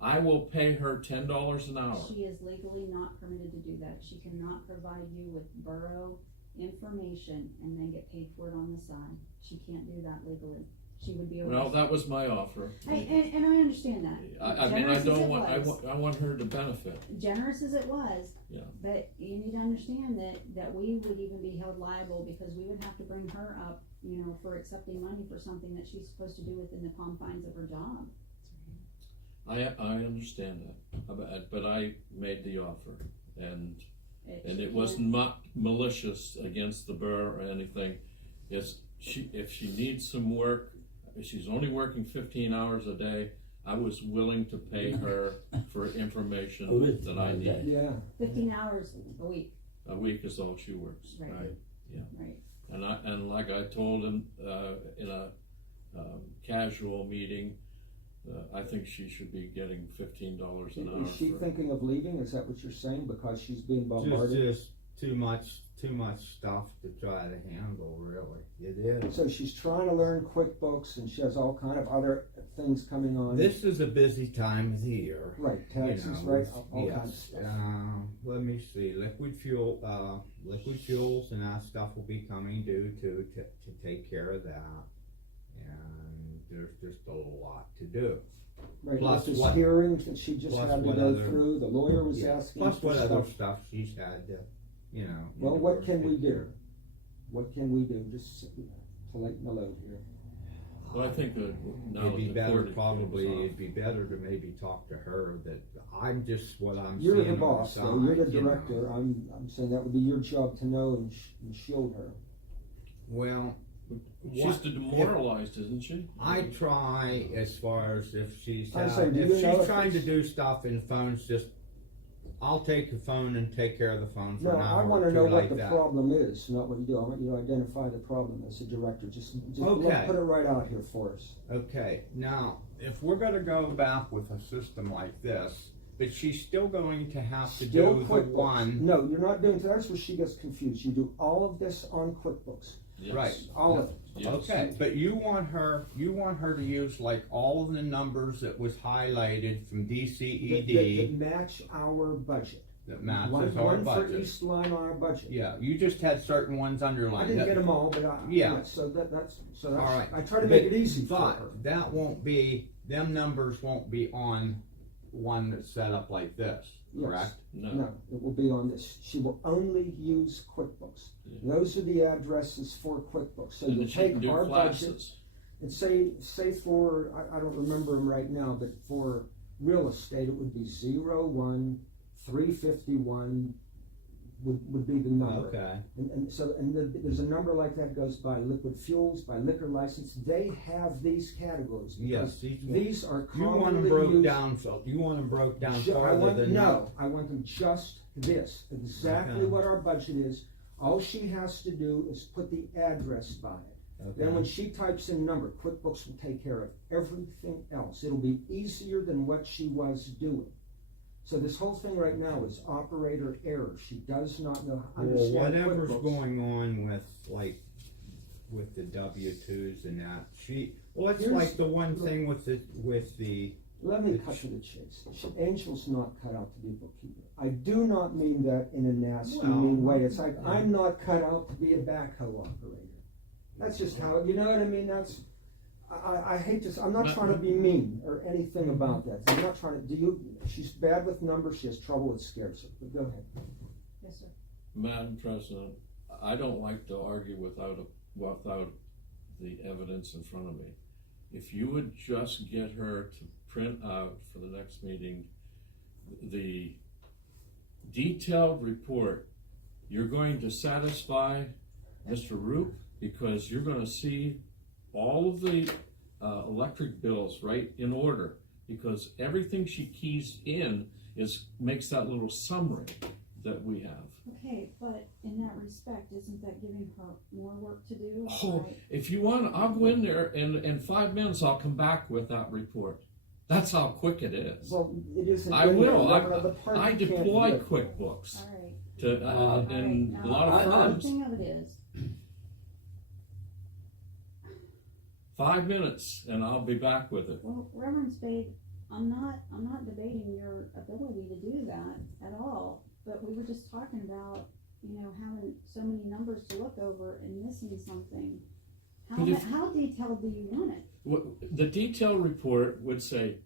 I will pay her $10 an hour. She is legally not permitted to do that. She cannot provide you with borough information and then get paid for it on the side. She can't do that legally. She would be Well, arrested. that was my offer. And I understand that. I mean, I Generous as don't it want, was. I want her to benefit. Generous as it was. Yeah. But you need to understand that we would even be held liable because we would have to bring her up, for accepting money for something that she's supposed to do within the confines of her job. I understand that, but I made the offer, and it was not malicious against the borough or anything. If she needs some work, if she's only working 15 hours a day, I was willing to pay her for information that I need. Yeah. 15 hours a week. A week is all she works, Right. right? Yeah. Right. And like I told him in a casual meeting, I think she should be getting $15 an hour. Is she thinking of leaving? Is that what you're saying? Because she's being bombarded? Just too much stuff to try to handle, really. It is. So she's trying to learn QuickBooks and she has all kind of other things coming on. This is a busy time of the year. Right, taxes, right, all kinds of stuff. Let me see, liquid fuels and that stuff will be coming due to take care of that. And there's just a lot to do. Right, Plus with this what- hearings that she just plus had to what go other- through, the lawyer was Yeah, asking plus for what other stuff. stuff she's had to, Well, what can we do? What can we do? Just to lighten the load here. Well, I think that now It'd be that the better, court probably, is it'd be better to maybe talk to her, that I'm just what I'm You're seeing the on boss, the though, you're the side, you know. director, I'm saying that would be your job to know and shield her. Well, she's what- demoralized, isn't she? I try as far as if she's I'm saying, do you if know she's if trying to it's- do stuff in phones, just I'll take the phone and take care of the phone for No, an hour I wanna or two know what like the that. problem is, not what you do. I want you to identify the problem as a director. Just Okay. put it right out here for us. Okay, now if we're going to go back with a system like this, but she's still going to have to Still do the QuickBooks. one. No, you're not doing, that's where she gets confused. You do all of this on QuickBooks. Yes. Right. All of it. Yes. Okay, but you want her to use like all of the numbers that was highlighted from That DCED match our budget. that matches One our for budget. each line on our budget. Yeah, you just had certain ones I underlined. didn't That- get them all, but Yeah. so that's All right. I try to make it easy for But her. that won't be, them numbers won't be on one that's set up like this, Yes. correct? No, it will be on this. She will only use QuickBooks. Yeah. Those are the addresses for QuickBooks. So And you then she take can do our budget classes. and say for, I don't remember them right now, but for real estate, it would be 01351 would be the number. Okay. And there's a number like that goes by liquid fuels, by liquor license. They have these categories. Yes, because these these are You want commonly them broke used. down, so you want them broke down I farther want, than no, I want them just this, exactly Okay. what our budget is. All she has to do is put the address by it. Then when Okay. she types in number, QuickBooks will take care of everything else. It'll be easier than what she was doing. So this whole thing right now is operator error. She does not know, Well, understand whatever's QuickBooks. going on with the W-2s and that, well, it's Here's- like the one thing with the Let me cut to the chase. Angel's not cut out to be a bookkeeper. I do not mean that in a nasty, mean way. It's like, I'm not cut out to be a backhoe operator. That's just how, you know what I mean? That's, I hate to, I'm not trying to be mean or anything about that. I'm not trying to, she's bad with numbers, she has trouble with scares her, but go ahead. Yes, sir. Madam President, I don't like to argue without the evidence in front of me. If you would just get her to print out for the next meeting the detailed report, you're going to satisfy Mr. Roop, because you're going to see all of the electric bills right in order, because everything she keys in makes that little summary that we have. Okay, but in that respect, isn't that giving her more work to do? Oh, Right? if you want, I'll go in there and in 5 minutes I'll come back with that report. That's how quick it is. Well, it isn't. I will. The part I you can't deploy get. QuickBooks All right. to All right. in Now, a lot of the firms. thing of it is, 5 minutes and I'll be back with it. well, Reverend Spade, I'm not debating your ability to do that at all, but we were just talking about, having so many numbers to look over and missing something. How detailed do you want it? The detailed report would say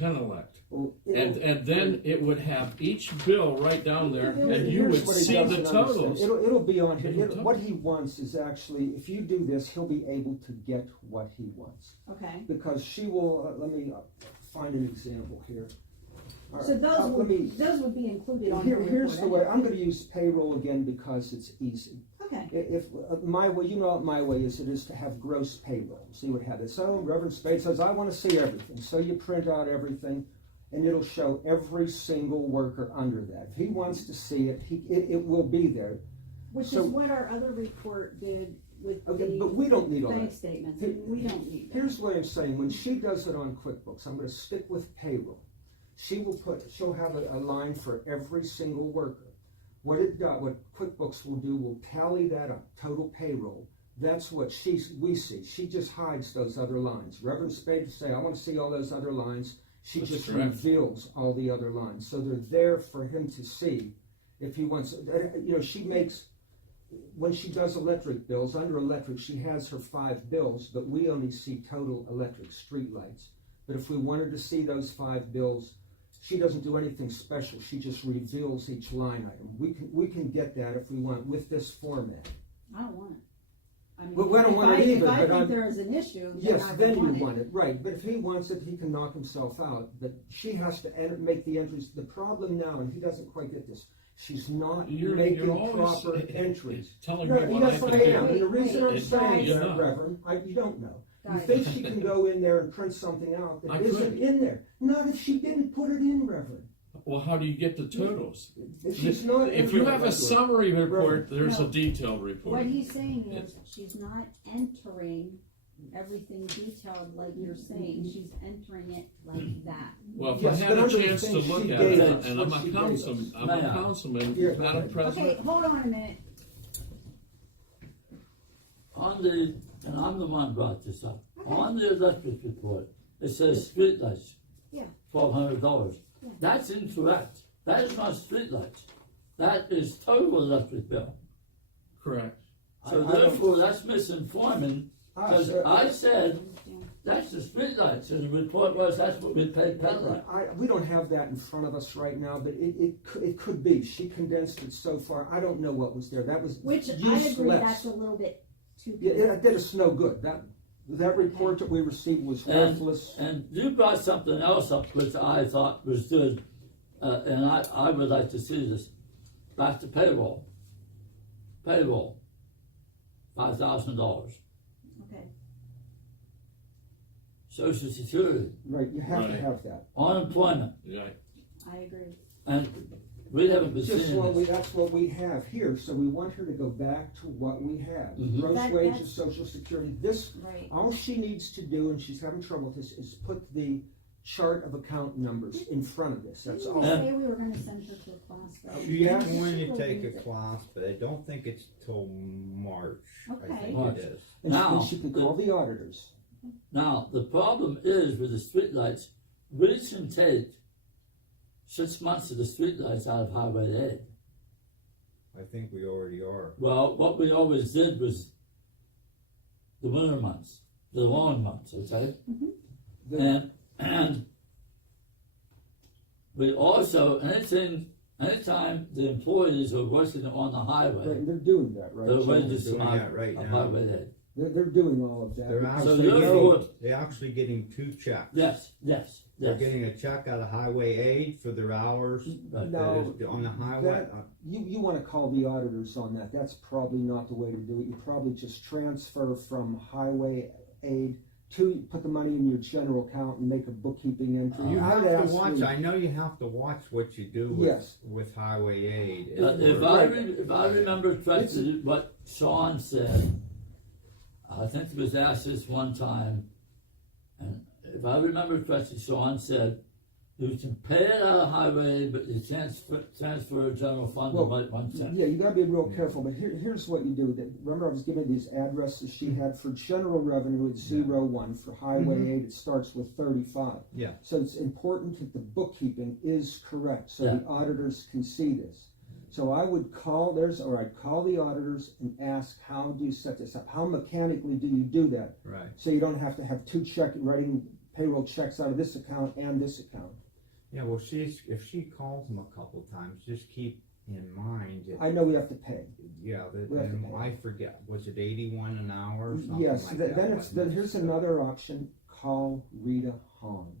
Penelect, Well, and then it would have each bill right down there, and you Here's would what he see the doesn't totals. understand. It'll be on here. It'll What he wants is actually, if you do this, he'll be able to get what he wants. Okay. Because she will, let me find an example here. All right, So those let me- those would be included on your report. Here's the way, I'm gonna use payroll again because it's easy. Okay. If my way, you know what my way is, it is to have gross payroll. So you would have it. So Reverend Spade says, I want to see everything. So you print out everything, and it'll show every single worker under that. If he wants to see it, it will be there. Which So- is what our other report did with Okay, but the we don't need all bank that. statements. Here- We don't need that. Here's what I'm saying. When she does it on QuickBooks, I'm going to stick with payroll. She'll have a line for every single worker. What QuickBooks will do will tally that up, total payroll. That's what we see. She just hides those other lines. Reverend Spade will say, I want to see all those other lines. She That's just correct. reveals all the other lines. So they're there for him to see if he wants. She makes, when she does electric bills, under electric, she has her 5 bills, but we only see total electric street lights. But if we wanted to see those 5 bills, she doesn't do anything special. She just reveals each line item. We can get that if we want with this format. I don't want it. I mean, But we don't if want I- it either, If I but think I'm- there is an issue, Yes, I then want you want it, right. But if he wants it, he can knock himself out. But she has to make the entries. The problem now, and he doesn't quite get this, she's not making always proper entries. telling No, me what yes, I I can am. do. And the reason I'm It's- saying you're that, not. Reverend, you don't know. You Guys. think she can go in there and print something out that I isn't could. in there. Not if she didn't put it in, Reverend. Well, how do you get the totals? She's not If you entering have a it. summary report, there's No. a detailed report. What he's saying is, she's not entering everything detailed like you're saying, she's entering it like that. Well, if Yes, I but had a under the chance to things look she at gave it, us, and what I'm she a gave councilman, us. I'm May a I? councilman, Here, Madam go ahead. President. Okay, hold on a minute. And I'm the one who brought this up, on the electric report, it says streetlights. Yeah. $1,200. Yeah. That's incorrect. That is not streetlights. That is total electric bill. Correct. So I don't- therefore, that's misinforming, because sir, I said, Yeah. that's the streetlights, and the report was, that's what we paid Penlight. We don't have that in front of us right now, but it could be. She condensed it so far. I don't know what was there. That was Which I useless. agree, that's a little bit too. Yeah, it did us no good. That report that we received was worthless. And you brought something else up, which I thought was good, and I would like to see this. Back to payroll. Payroll, $5,000. Okay, Social Security, Right, you have to Right. have that. unemployment, Yeah. I agree. and we haven't been Just seeing this. that's what we have here. So we want her to go back to what we have. Mhm. Gross That's- wages, Social Security. Right. All she needs to do, and she's having trouble with this, is put the chart of account numbers in front of this. That's Didn't all. we say we were gonna send her to a class? though? She's Yes. going to take a class, but I don't think it's till March. I Okay. think March. it is. And Now, she can call the auditors. Now, the problem is with the streetlights, we can take 6 months of the streetlights out of Highway 8. I think we already are. Well, what we always did was the winter months, the long months, okay? And we also, anytime the employees are working on the highway, Right, they're doing that, right? their So wages doing come out that right of now. Highway 8. they're doing all of that. They're So actually therefore- getting, they're actually getting 2 checks. Yes. They're getting a check out of Highway Aid for their hours Right. No, that is on the highway. you wanna call the auditors on that, that's probably not the way to do it, you probably just transfer from highway aid to, put the money in your general account and make a bookkeeping entry. You I would have to ask watch, Lee- I know you have to watch what you do Yes. with Highway Aid. If I remember correctly, what Sean said, I think it was asked this one time, and if I remember correctly, Sean said, you can pay it out of highway, but you transfer a general fund to Well, write 1 cent. Yeah, you gotta be real careful, but here's what you do, remember I was giving these addresses she had for general revenue, it's 01, for highway aid, it starts with 35. Yeah. So it's important that the bookkeeping is correct, so Yeah. the auditors can see this. So I would call I'd call the auditors and ask, how do you set this up? How mechanically do you do that? Right. So you don't have to have 2 writing payroll checks out of this account and this account. Yeah, well, if she calls them a couple times, just keep in mind that, I know we have to pay. yeah, we have to pay. I forget, was it 81 an hour or something Yes, like then that? then here's another option, call Rita Hahn.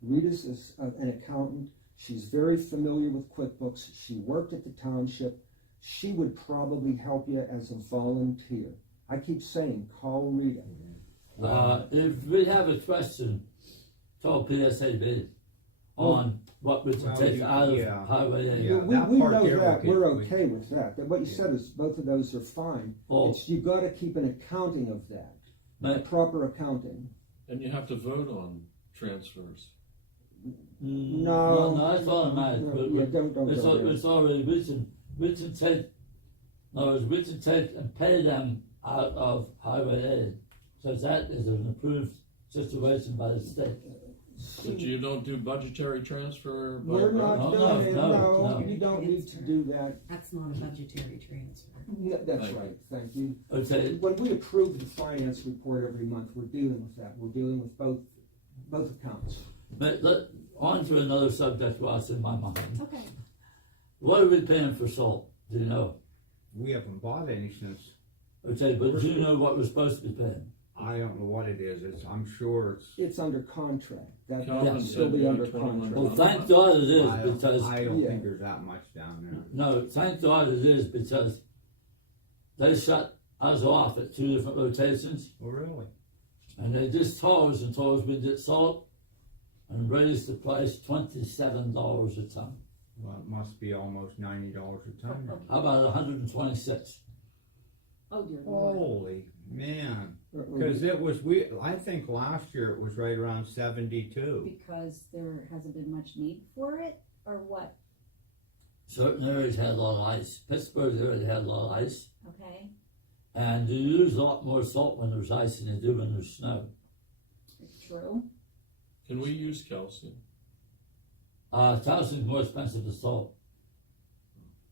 Rita's an accountant, she's very familiar with QuickBooks, she worked at the township, she would probably help you as a volunteer. I keep saying, call Rita. If we have a question, call PSAB on what we can Well, take out yeah. of highway aid. Yeah, We that know part there that, we we're could- okay with that, what you said is, both of those are fine. Oh. It's, you gotta keep an accounting of that, a But, proper accounting. And you have to vote on transfers. No. that's automatic, No, but yeah, don't go there. it's already, we can take, in other words, we can take and pay them out of highway aid. So that is an approved situation by the state. But you don't do budgetary transfer? by We're vote? not No, doing it, no. no, you don't need to do that. That's not a budgetary transfer. That's Thank right, thank you. Okay, When we approve the finance report every month, we're dealing with that, we're dealing with both accounts. but on to another subject while in my mind. Okay. What are we paying for salt? Do you know? We haven't bought any since, Okay, but do you know what we're supposed to be paying? I don't know what it is, I'm sure it's. It's under contract, that Calvin will still said be you under had 21. Well, contract. thank God it is I because, don't Yeah. think there's that much down there. no, thank God it is because they shut us off at 2 different locations Oh, really? and they just told us we'd get salt and raised the price $27 a ton. Well, it must be almost $90 a ton. How about 126? Oh dear Lord. Holy man, because it was, I think last year it was right around 72. Because there hasn't been much need for it, or what? Certain areas had a lot of ice. Pittsburgh area had a lot of ice. Okay, And you use a lot more salt when there's ice than you do when there's snow. it's true. Can we use calcium? Calcium's more expensive than salt.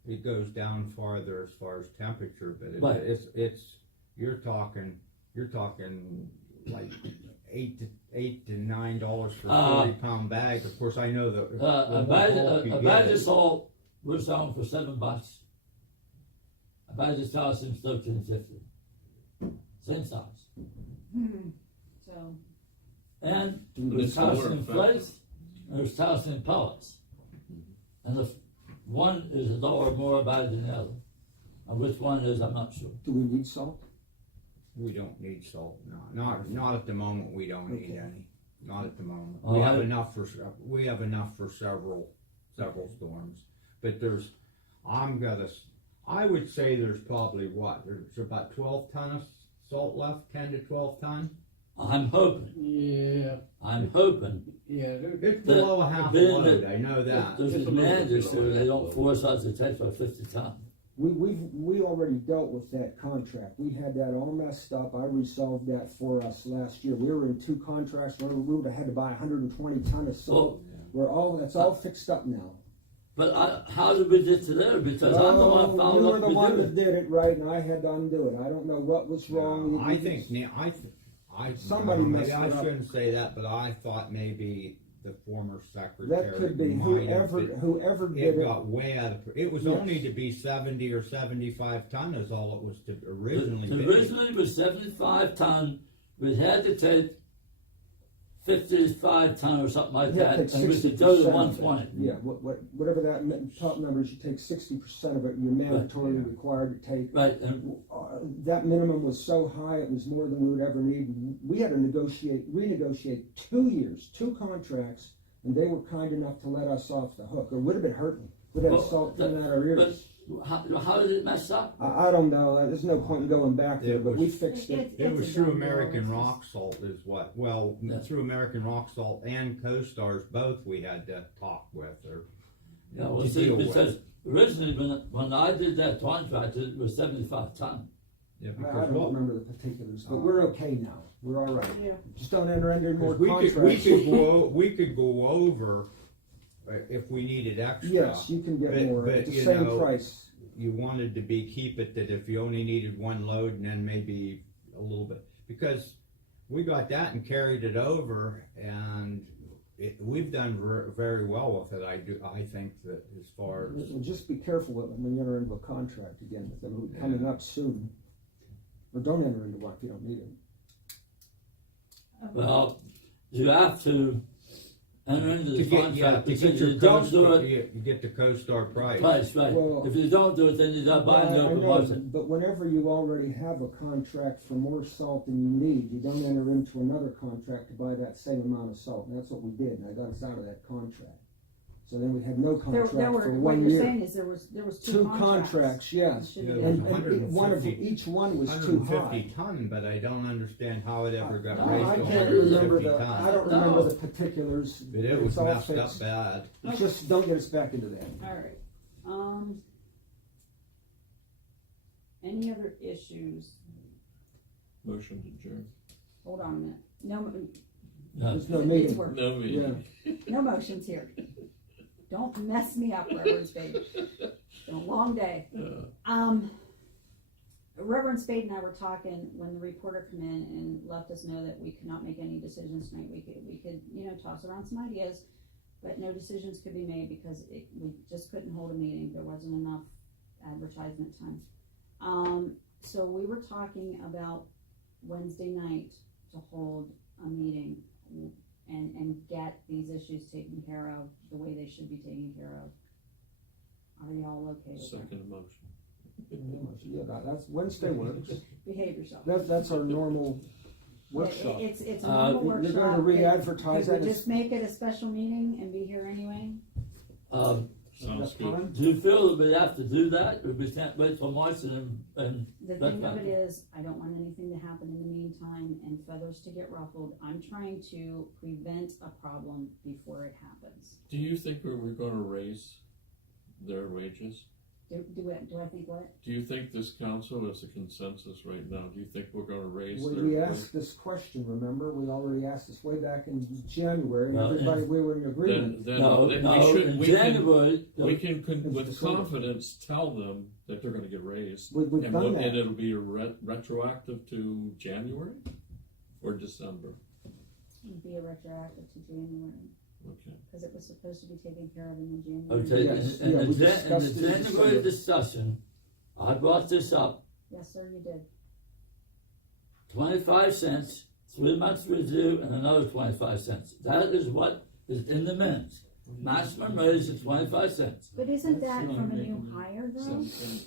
It goes down farther as far as temperature, but Right. it's you're talking like $8 to $9 for a 40-pound bag. Of course, I know that A bag of salt we're selling for $7. A bag of calcium's $13.50. Same size. So, And But there's it's more calcium effective. flakes, and there's calcium pellets. And the one is $1 more a bag than the other. And which one is, I'm not sure. Do we need salt? we don't need salt. No, not at the moment. We don't need any. Not at the moment. Oh, We have enough for several storms. But I would say there's probably there's about 12 ton of salt left, 10 to 12 ton. I'm hoping. Yeah, I'm hoping. yeah. It's below a half a being load, that- I know that. There's Just a a little mandate bit so below they that. don't force us to take for 50 ton. we already dealt with that contract. We had that all messed up. I resolved that for us last year. We were in 2 contracts where we would have had to buy 120 ton of salt. That's all fixed up now. But how did we get to there? Because I'm the one You following were up the with one you. that did it right, and I had to undo it. I don't know what was wrong. I think, Somebody maybe messed I it up. shouldn't say that, but I thought maybe the former secretary. That could be might have whoever did It it. got way out of, it was Yes. only to be 70 or 75 ton is all it was to originally be. Originally it was 75 ton. We had to take 55 ton or something like You had that, to and take we could go to 60% of it. 120. Yeah, whatever that top number is, you take 60% of it. You're mandatorily required to take. Right, and That minimum was so high, it was more than we would ever need. We had to renegotiate 2 years, 2 contracts, and they were kind enough to let us off the hook. It would have been hurting. We'd have salt coming out our ears. how did it mess up? I don't know. There's no point in going back there, but we fixed it. It was It's a through done deal. American It's Rock Salt is what, well, through American Rock Salt and Co-Stars, both we had to talk with or Yeah, well, to see, deal with. because originally when I did that contract, it was 75 ton. Yeah, I because don't remember the particulars, but we're okay now. We're all right. Yeah. Just don't enter into any more we contracts. we could go over if we needed extra. Yes, you can get But- more but, at the you same know, price. You wanted to keep it that if you only needed 1 load and then maybe a little bit, because we got that and carried it over and we've done very well with it. I think that as far as. Well, just be careful when you enter into a contract again with them coming up soon. Or don't enter into one if you don't need it. Well, you have to enter into the contract to because get if your you don't do Co-Star, it, you get the Co-Star price. right. Well- If you don't do it, then you got to buy I no know, promotion. but whenever you already have a contract for more salt than you need, you don't enter into another contract to buy that same amount of salt. And that's what we did, and I got us out of that contract. So then we had no contract There were, for what 1 you're year. saying is there was 2 2 contracts, yes. Should Yeah, be- there was And 150 each one was too 150 high. ton, but I don't understand how it ever got No, raised I to can't remember 150 I ton. don't remember the particulars. But it was It's all messed up fixed. bad. Just don't get us back into that. Alright, any other issues? Motion to adjourn. Hold on a minute. No, No. There's no it's meeting. work. No meeting. No motions here. Don't mess me up, Reverend Spade. It's been a long day. Reverend Spade and I were talking when the reporter came in and let us know that we could not make any decisions tonight. We could, toss around some ideas, but no decisions could be made because we just couldn't hold a meeting. There wasn't enough advertisement time. So we were talking about Wednesday night to hold a meeting and get these issues taken care of the way they should be taken care of. Are y'all okay with that? Second motion. Yeah, that's Wednesday works. Behave yourself. That's our normal workshop. It's a normal workshop. You're going to re-advertise Could that we as- just make it a special meeting and be here anyway? Sounds good. Time? Do you feel that we have to do that, or we can't wait till March and The That's thing of fine. it is, I don't want anything to happen in the meantime and feathers to get ruffled. I'm trying to prevent a problem before it happens. Do you think we're gonna raise their wages? Do I think what? Do you think this council is a consensus right now? Do you think we're gonna raise When their? we asked this question, remember, we already asked this way back in January, and Well, everybody, we were in agreement. Then no, we no, should, in we can, January, we can It's with December. confidence tell them that they're gonna get raised. We've And done what- that. and it'll be retroactive to January or December? It'd be a retroactive to January, Okay. because it was supposed to be taken care of in the January. okay, Yes, in yeah, we the discussed it in January December. discussion, I brought this up, Yes, sir, you did. 25 cents, 3 months review, and another 25 cents. That is what is in the minutes. Maximum raise is 25 cents. But isn't that from a new hire though?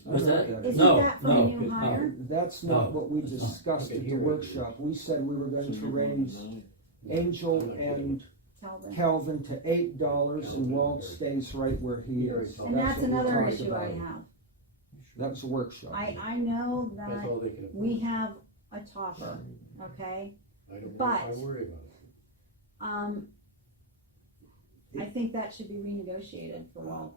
Was that? Isn't Isn't No, that from a no, new no. hire? That's not No, what we it's not. discussed at the workshop. We said we were going to raise Angel and Calvin. Calvin to $8, and Walt stays right where he is. And that's what we another talked issue I about. have. That was a workshop. I know That's that all they can afford. we have a topper, okay? I don't but- I worry about it. I think that should be renegotiated for Walt.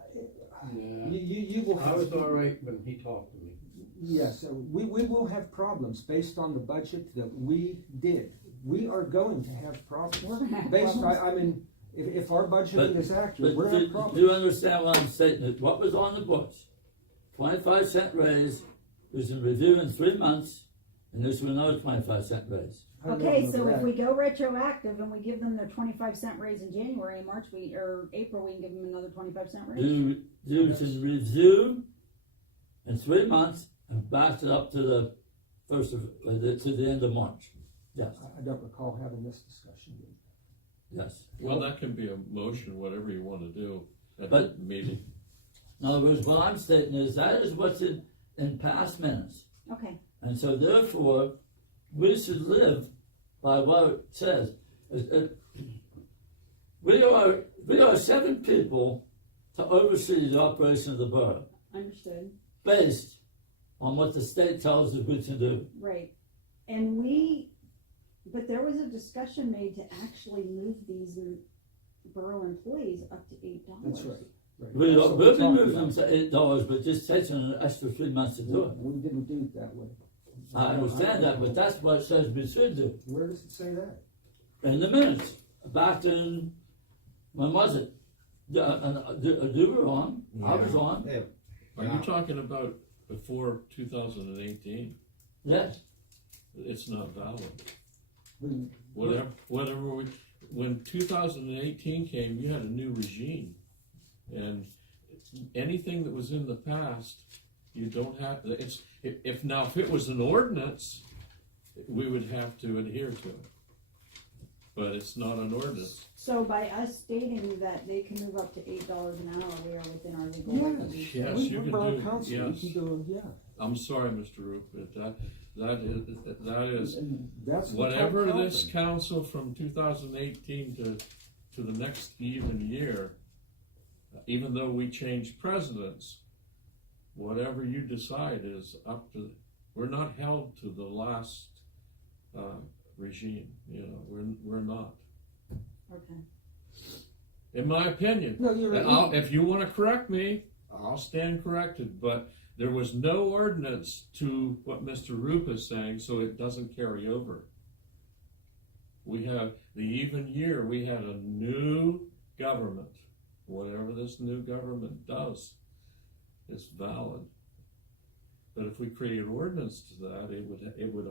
Yeah. You will I have. was all right when he talked to me. Yes, we will have problems based on the budget that we did. We are going to have problems. We're gonna have Based, problems. I mean, if our budgeting is accurate, But we're gonna have do problems. you understand what I'm saying? What was on the books? 25-cent raise was in review in 3 months, and this was another 25-cent raise. I don't Okay, know so if that. we go retroactive and we give them their 25-cent raise in January, in March, or April, we can give them another 25-cent raise? You can review in 3 months and back it up to the to the end of March. Yes, I don't recall having this discussion. yes. Well, that can be a motion, whatever you wanna do at the But- meeting. In other words, what I'm stating is that is what's in past minutes. Okay, And so therefore, we should live by what it says. We are 7 people to oversee the operation of the borough, understood, based on what the state tells us we can do. right. But there was a discussion made to actually move these borough employees up to $8. That's right. Right. We'll That's what we're be talking moving them about. to $8, but just taking an extra 3 months to do it. We didn't do it that way. I understand that, but that's what it says we should do. Where does it say that? In the minutes, back in, when was it? You were on, I was on, Yeah. Are you talking about before 2018? yes. It's not valid. We- When 2018 came, you had a new regime. And anything that was in the past, you don't have, if it was an ordinance, we would have to adhere to it. But it's not an ordinance. So by us stating that they can move up to $8 an hour, we are within our legal Yes. regulations. Yes, We- you we're can borough do- council, yes. we can do, yeah. I'm sorry, Mr. Rupert, that is, And that's what whatever town this council from 2018 to the next even year, even though we changed presidents, whatever you decide is up to, we're not held to the last, regime, we're not. Okay. In my opinion. No, you're right. If you wanna correct me, I'll stand corrected, but there was no ordinance to what Mr. Roop is saying, so it doesn't carry over. We have the even year, we had a new government. Whatever this new government does is valid. But if we create an ordinance to that, it would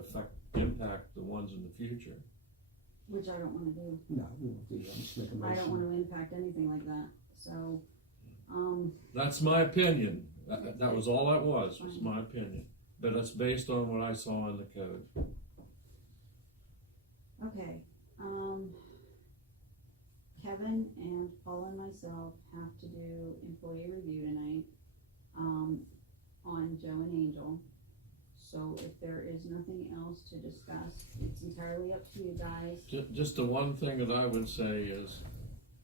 impact the ones in the future. Which I don't wanna do. No, we won't do that, just make a I don't motion. wanna impact anything like that, so, That's my opinion. That was all that was my opinion. But it's based on what I saw in the code. okay, Kevin and Paul and myself have to do employee review tonight, on Joe and Angel. So if there is nothing else to discuss, it's entirely up to you guys. Just the one thing that I would say is,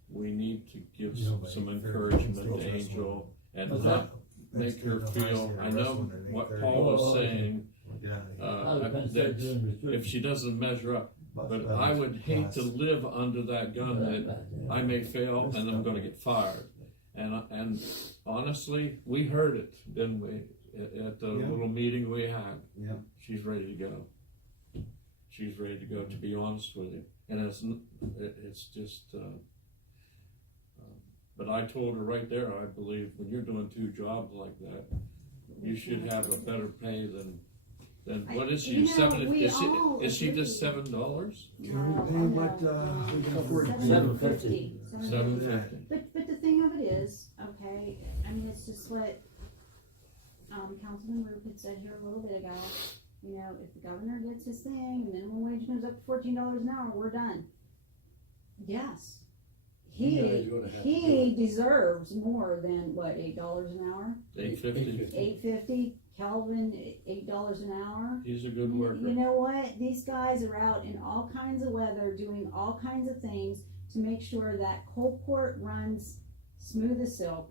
we need to give You know, some but encouragement still to wrestling. Angel and What's not make her feel, I know what Paul was saying, that if she doesn't measure up, but I would hate to live under that gun that I may fail and I'm gonna get fired. And honestly, we heard it, didn't we, at the Yeah. little meeting we had? Yeah. She's ready to go. She's ready to go, to be honest with you. And it's just, but I told her right there, I believe, when you're doing 2 jobs like that, you should have a better pay than what is she, You know, 7, we is all she just agree. $7? Can we pay what, we can afford? $7.50. $7.50. But the thing of it is, okay, I mean, it's just what, Councilman Roop had said here a little bit ago. You know, if the governor gets his thing, minimum wage moves up to $14 an hour, we're done. Yes. You guys are gonna have to He deserves more than, what, $8 an hour? $8.50. $8.50, Calvin, $8 an hour. He's a good worker. You know what? These guys are out in all kinds of weather, doing all kinds of things to make sure that Coalport runs smooth as silk.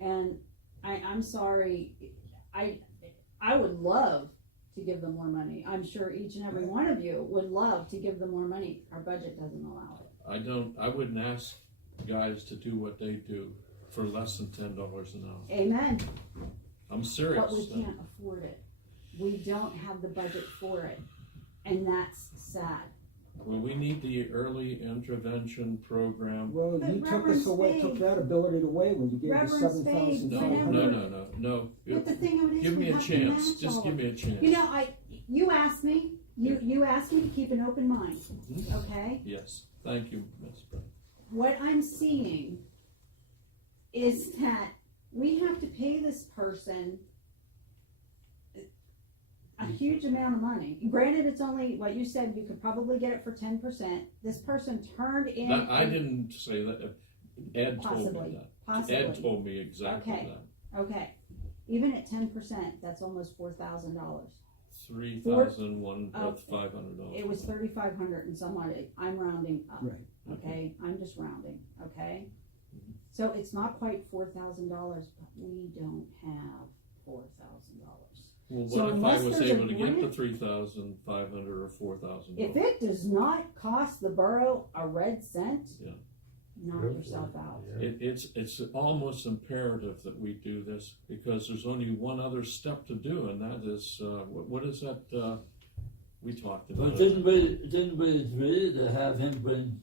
And I'm sorry, I would love to give them more money. I'm sure each and every one of you would love to give them more money. Our budget doesn't allow it. I wouldn't ask guys to do what they do for less than $10 an hour. Amen. I'm serious. But we can't afford it. We don't have the budget for it, and that's sad. Well, we need the early intervention program. Well, But you took Reverend us away, Spade- took that ability away when you gave us Reverend $7,000. Spade, No, whenever- no. But the thing of it is, Give we me a have to chance. match Just all give of me a chance. You know, you asked me, you asked me to keep an open mind, okay? Yes. Thank you, Ms. Brown. What I'm seeing is that we have to pay this person a huge amount of money. Granted, it's only, what you said, you could probably get it for 10%. This person turned in. I didn't say that. Ed told me that. Possibly. Ed told me exactly Okay. that. Okay, even at 10%, that's almost $4,000. 3,001 Oh, with $500. It was 3,500 and some odd. I'm rounding up. Right. Okay, I'm just rounding. Okay, so it's not quite $4,000, but we don't have $4,000. Well, So what if I unless was there's a able to get the grant- 3,500 or 4,000? If it does not cost the borough a red cent, Yeah. knock yourself out. Yeah. It's almost imperative that we do this because there's only one other step to do, and that is what is that we talked about? But didn't we agree to have him bring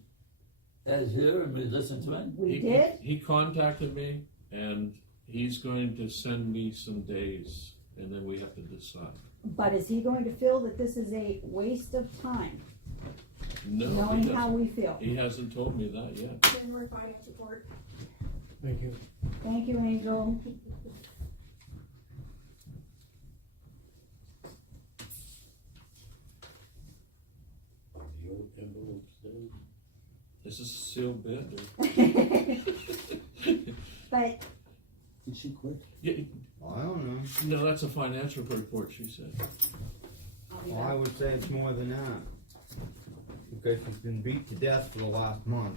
Ed here and we listen to him? We did. He contacted me, and he's going to send me some days, and then we have to decide. But is he going to feel that this is a waste of time, No, knowing he how doesn't. we feel? He hasn't told me that yet. January finance report. Thank you. Thank you, Angel. The old envelopes there. Is this a sealed bid? But Did she quit? Yeah, I don't know. no, that's a financial report, she said. I'll be Well, I back. would say it's more than that. Because she's been beat to death for the last month.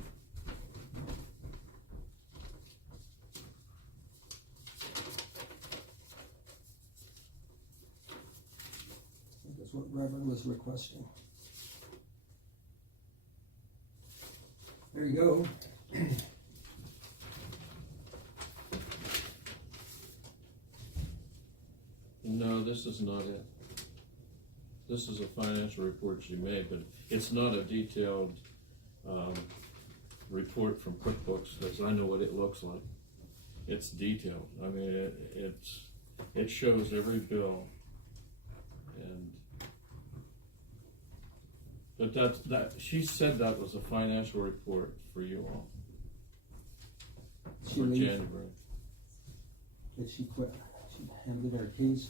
That's what Reverend was requesting. There you go. No, this is not it. This is a financial report she made, but it's not a detailed, report from QuickBooks, because I know what it looks like. It's detailed. I mean, it shows every bill. And, but she said that was a financial report for you all, She for leave? January. Did she quit? She handed in her keys.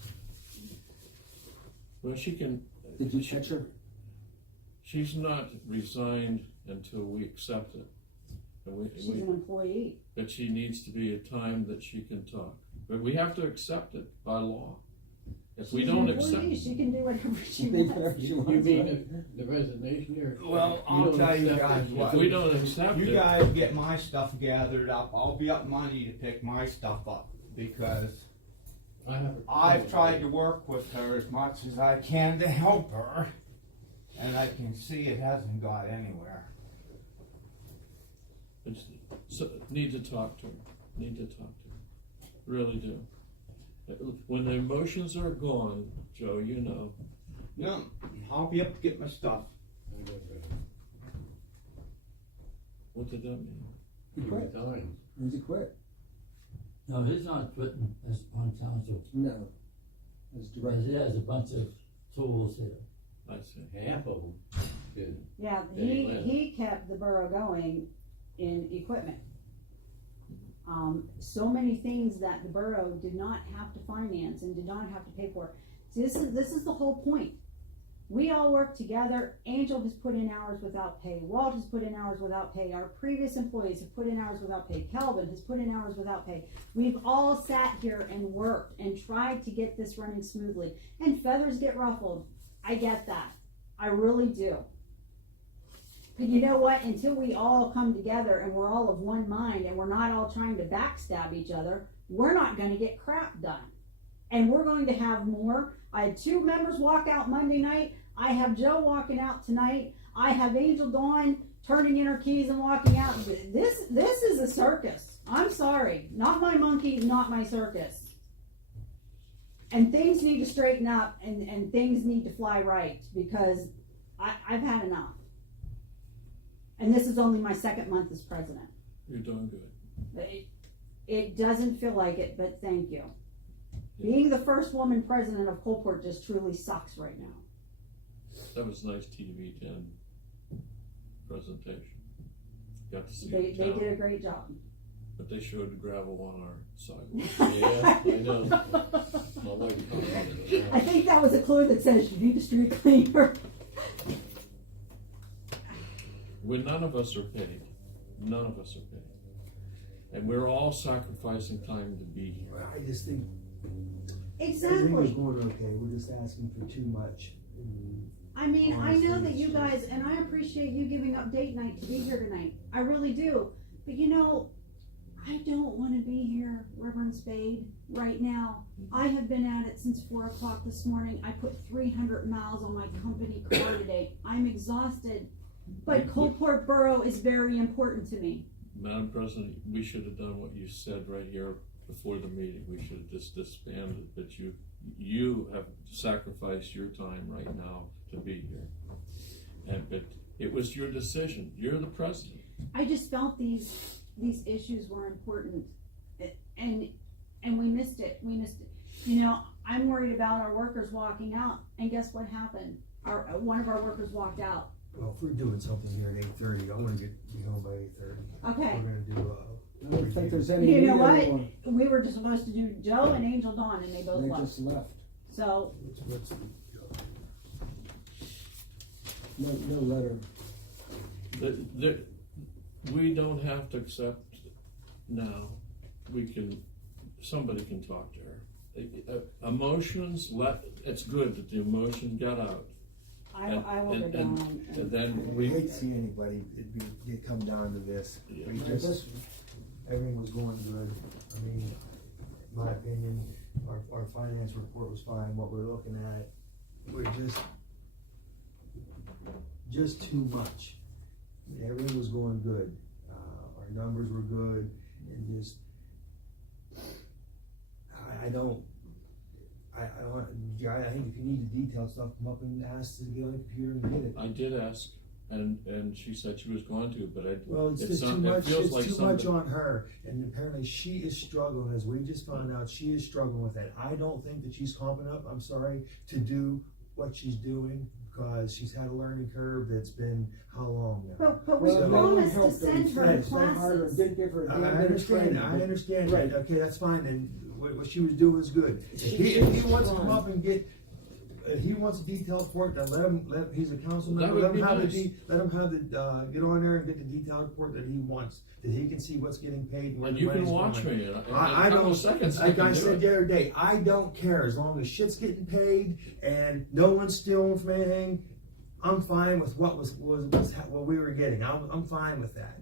Well, she can. Did you catch her? She's not resigned until we accept it. And She's an employee. but she needs to be a time that she can talk. But we have to accept it by law. If we She's don't an employee. accept, She can do whatever she Think wants. whatever she You wants, mean right? the resignation or? Well, I'll don't tell you accept guys it? what. if we don't accept You it, guys get my stuff gathered up. I'll be up Monday to pick my stuff up because I have. I've tried to work with her as much as I can to help her, and I can see it hasn't got anywhere. it's, so, need to talk to her. Need to talk to her. Really do. When the emotions are gone, Joe, you know. Yeah, I'll be up to get my stuff. What did that mean? He quit. Resigned. Where's he quit? No, he's not quitting as on council, No. As because director. he has a bunch of tools here. I see. Half of them did. Yeah, Yeah, he left. he kept the borough going in equipment. So many things that the borough did not have to finance and did not have to pay for. See, this is the whole point. We all work together. Angel has put in hours without pay. Walt has put in hours without pay. Our previous employees have put in hours without pay. Calvin has put in hours without pay. We've all sat here and worked and tried to get this running smoothly. And feathers get ruffled. I get that. I really do. But you know what? Until we all come together and we're all of one mind and we're not all trying to backstab each other, we're not going to get crap done. And we're going to have more. I had 2 members walk out Monday night. I have Joe walking out tonight. I have Angel Dawn turning in her keys and walking out. This is a circus. I'm sorry. Not my monkey, not my circus. And things need to straighten up and things need to fly right because I've had enough. And this is only my second month as president. You're doing good. It doesn't feel like it, but thank you. Being the first woman president of Coalport just truly sucks right now. That was nice TV 10 presentation. Got to see They the town, did a great job. but they showed the gravel on our sidewalk. Yeah, I know. My wife commented on I that. think that was a clue that says you need a street cleaner. When none of us are paid, none of us are paid. And we're all sacrificing time to be here. Well, I just think everything was Exactly. going okay, we're just asking for too much. I mean, I know Honestly, that you it's guys, and I appreciate you giving up date night to be here tonight. I really do. But you know, I don't want to be here, Reverend Spade, right now. I have been at it since 4 o'clock this morning. I put 300 miles on my company car today. I'm exhausted. But Coalport Borough is very important to me. Madam President, we should have done what you said right here before the meeting. We should have just disbanded, but you have sacrificed your time right now to be here. But it was your decision. You're the president. I just felt these issues were important, and we missed it. We missed it. You know, I'm worried about our workers walking out, and guess what happened? One of our workers walked out. Well, if we're doing something here at 8:30, I wanna be home by 8:30. Okay. We're gonna do, I don't think there's any You need know what? anymore. We were just supposed to do Joe and Angel Dawn, and they both They left. just left. So what's No letter. We don't have to accept now. Somebody can talk to her. Emotions, it's good that the emotion got out. I will go down And then we hate to see anybody, it come down to this. Yeah. We just, everything was going good. I mean, in my opinion, our finance report was fine, what we're looking at, we're just too much. I mean, everything was going good, our numbers were good, and just, I think if you need the detailed stuff, come up and ask to get on the computer and get it. I did ask, and she said she was going to, but Well, it's just too much, it's too much on her, and apparently she is struggling, as we just found out, she is struggling with that. I don't think that she's competent, I'm sorry, to do what she's doing, because she's had a learning curve that's been, how long now? But we Well, promised to helped send her to sent her, classes. didn't give her I the understand, training. right, okay, that's fine, and what she was doing was good. If he wants to come up and get, he wants a detailed report, then he's a council That member, would let be him have nice. let him have the, get on there and get the detailed report that he wants, that he can see what's getting paid and where and the you can money's watch going. me in a I couple don't, of seconds. like I can do said it. the other day, I don't care, as long as shit's getting paid and no one's stealing from anything, I'm fine with what what we were getting, I'm fine with that,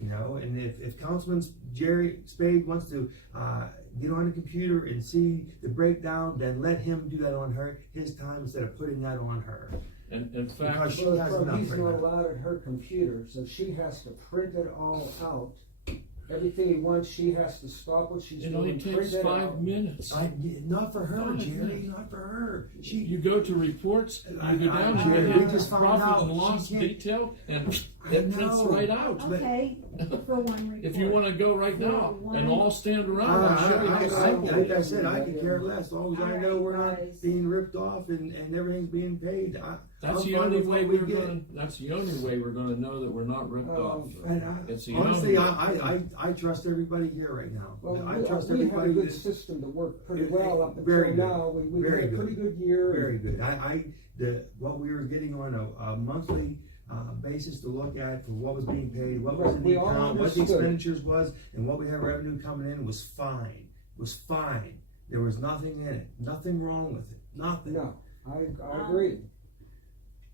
you know, and if Councilman Jerry Spade wants to, get on the computer and see the breakdown, then let him do that on his time instead of putting that on her. And in Because fact, she has enough He's right not now. allowed at her computer, so she has to print it all out. Everything he wants, she has to stop what she's it doing, only print takes it 5 out. minutes. Not for her, 5 Jerry, minutes. not for her. You go to reports, you go down, Jerry, you we have just found profit out and she loss can't- detailed, and I it prints know. right out. Okay, for one report. If you wanna go right now and all stand around, I'm sure you can Like I sample. said, I could care less, as long as I know we're not Alright, guys. being ripped off and everything's being paid. That's I'm the fine only with way what we we're get. gonna, that's the only way we're gonna know that we're not ripped off. And It's the honestly, only way. I trust everybody here right now. Well, I trust we had a everybody. good that- system to work pretty It- well up very until good. now. We Very had a good. pretty good year. Very good. What we were getting on a monthly basis to look at for what was being paid, what was in We the all account, what the understood. expenditures was, and what we had revenue coming in was fine. Was fine. There was nothing in it. Nothing wrong with it. Nothing. No, I agree.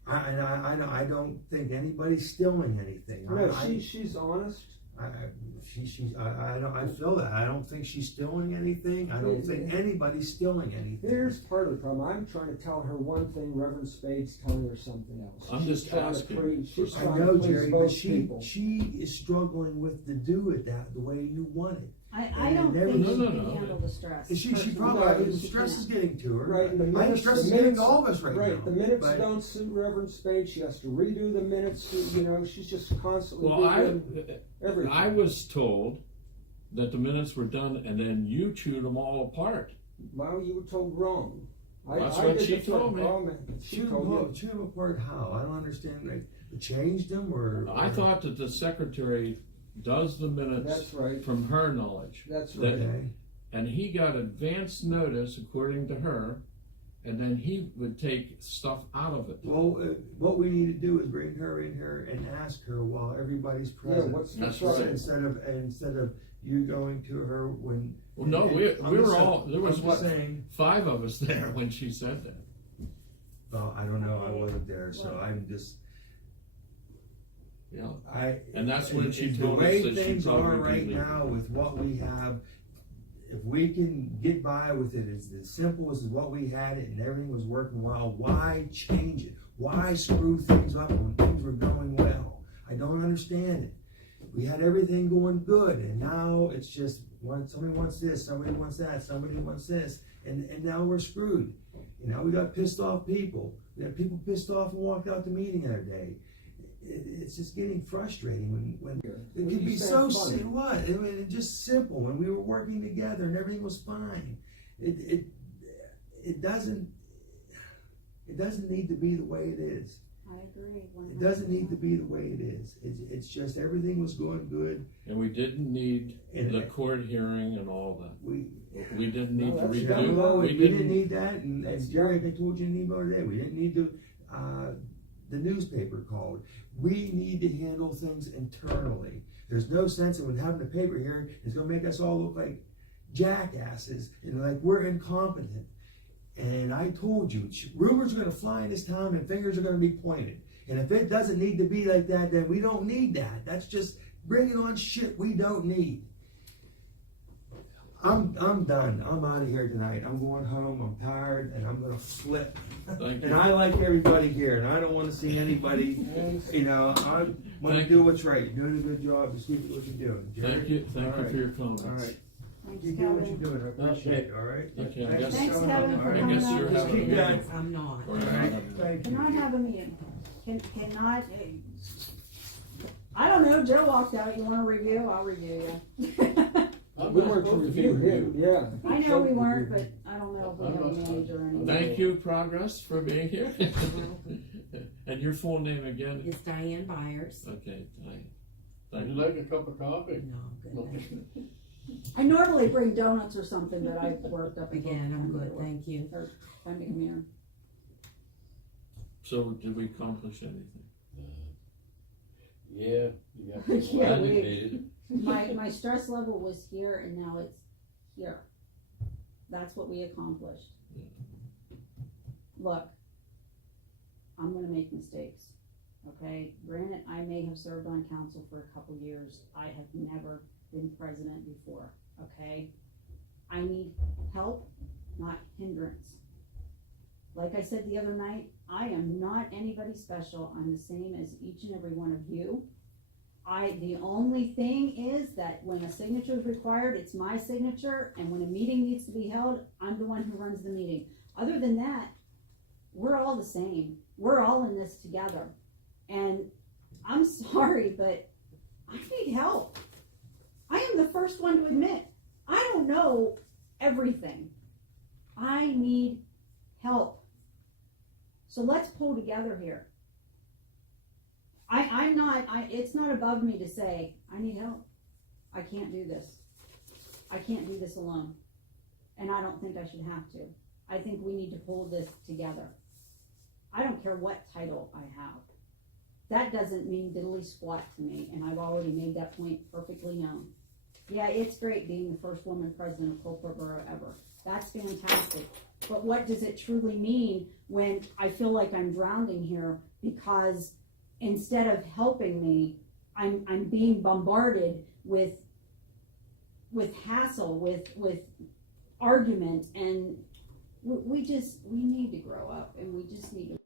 I don't think anybody's stealing anything. No, she's honest. I feel that. I don't think she's stealing anything. I don't think anybody's stealing anything. Here's part of the problem. I'm trying to tell her one thing, Reverend Spade's telling her something else. I'm just asking. She's I trying know, to please Jerry, but both she people. is struggling with to do it the way you want it. I don't never- think she No, can no. handle the stress. She personally. probably, the She stress can't. is getting to her. Right, and the I think minutes, stress the is getting minutes, to all of us right now. the minutes but- don't suit Reverend Spade. She has to redo the minutes. You know, she's just constantly Well, redoing everything. I was told that the minutes were done and then you chewed them all apart. Well, you were told wrong. That's I what did she the told me. wrong. She Chew told you. them apart how? I don't understand. Like, changed them or? I thought that the secretary does the minutes That's right. from her knowledge. That's That- right. Okay. And he got advance notice, according to her, and then he would take stuff out of it. Well, what we need to do is bring her in here and ask her while everybody's Yeah, present. what's That's right. right. Instead of you going to her when. Well, no, and we I'm were just all, there was I'm what, just saying, 5 of us there when she said that. well, I don't know. I wasn't there, so I'm just. Yeah. And that's when she the told us way that she things probably are be right leaving. now with what we have, if we can get by with it as simple as what we had it and everything was working well, why change it? Why screw things up when things were going well? I don't understand it. We had everything going good, and now it's just somebody wants this, somebody wants that, somebody wants this, and now we're screwed. You know, we got pissed off people. We had people pissed off and walked out the meeting the other day. It's just getting frustrating when it could be so simple. What? I mean, it's just simple when we were working together and everything was fine. It doesn't need to be the way it is. I agree. 100%. It doesn't need to be the way it is. It's just everything was going good. And we didn't need And the court hearing and all that. We didn't need to that's we redo. didn't need that, and as Jerry, I told you in the email today, we didn't need the newspaper called. We need to handle things internally. There's no sense in having the paper here. It's going to make us all look like jackasses and like we're incompetent. And I told you, rumors are going to fly in this town and fingers are going to be pointed. And if it doesn't need to be like that, then we don't need that. That's just bringing on shit we don't need. I'm done. I'm out of here tonight. I'm going home. I'm tired, and I'm gonna flip. Thank And you. I like everybody here, and I don't want to see anybody. You know, I want to Thank do what's right. You're doing a good job. Just keep what you're doing. Jerry? Thank you All for right. your comments. All right. Thanks, Keep doing what you're Kevin. doing. I appreciate it. All right. Okay, I Thanks guess- for Thanks, showing Kevin, up. for All right. coming guess you're up. Just having keep a that. meeting. I'm not. Or All not right. having a- Thank you. Cannot have a meeting. Cannot. I don't know. Joe walked out. You want to review? I'll review you. I'm We not weren't to supposed to be review him. reviewed. Yeah. I know we weren't, but I don't know if we I'm have a not- manager or anything. Thank you, Progress, for being here. And your full name again? It's Diane Byers. Okay, Would thank you you. like a cup of coffee? No, I'm good. I normally bring donuts or something, but I worked up Again, I'm good, thank you. Or time to come here. So did we accomplish anything? Yeah, you got Yeah, people we- agitated. My stress level was here and now it's here. That's what we accomplished. Look, I'm gonna make mistakes, okay? Granted, I may have served on council for a couple years. I have never been president before, okay? I need help, not hindrance. Like I said the other night, I am not anybody special. I'm the same as each and every one of you. The only thing is that when a signature is required, it's my signature, and when a meeting needs to be held, I'm the one who runs the meeting. Other than that, we're all the same. We're all in this together. And I'm sorry, but I need help. I am the first one to admit, I don't know everything. I need help. So let's pull together here. It's not above me to say, I need help. I can't do this. I can't do this alone. And I don't think I should have to. I think we need to pull this together. I don't care what title I have. That doesn't mean diddly squat to me, and I've already made that point perfectly known. Yeah, it's great being the first woman president of Coalport Borough ever. That's fantastic. But what does it truly mean when I feel like I'm drowning here because instead of helping me, I'm being bombarded with hassle, with argument, and we need to grow up, and we just need to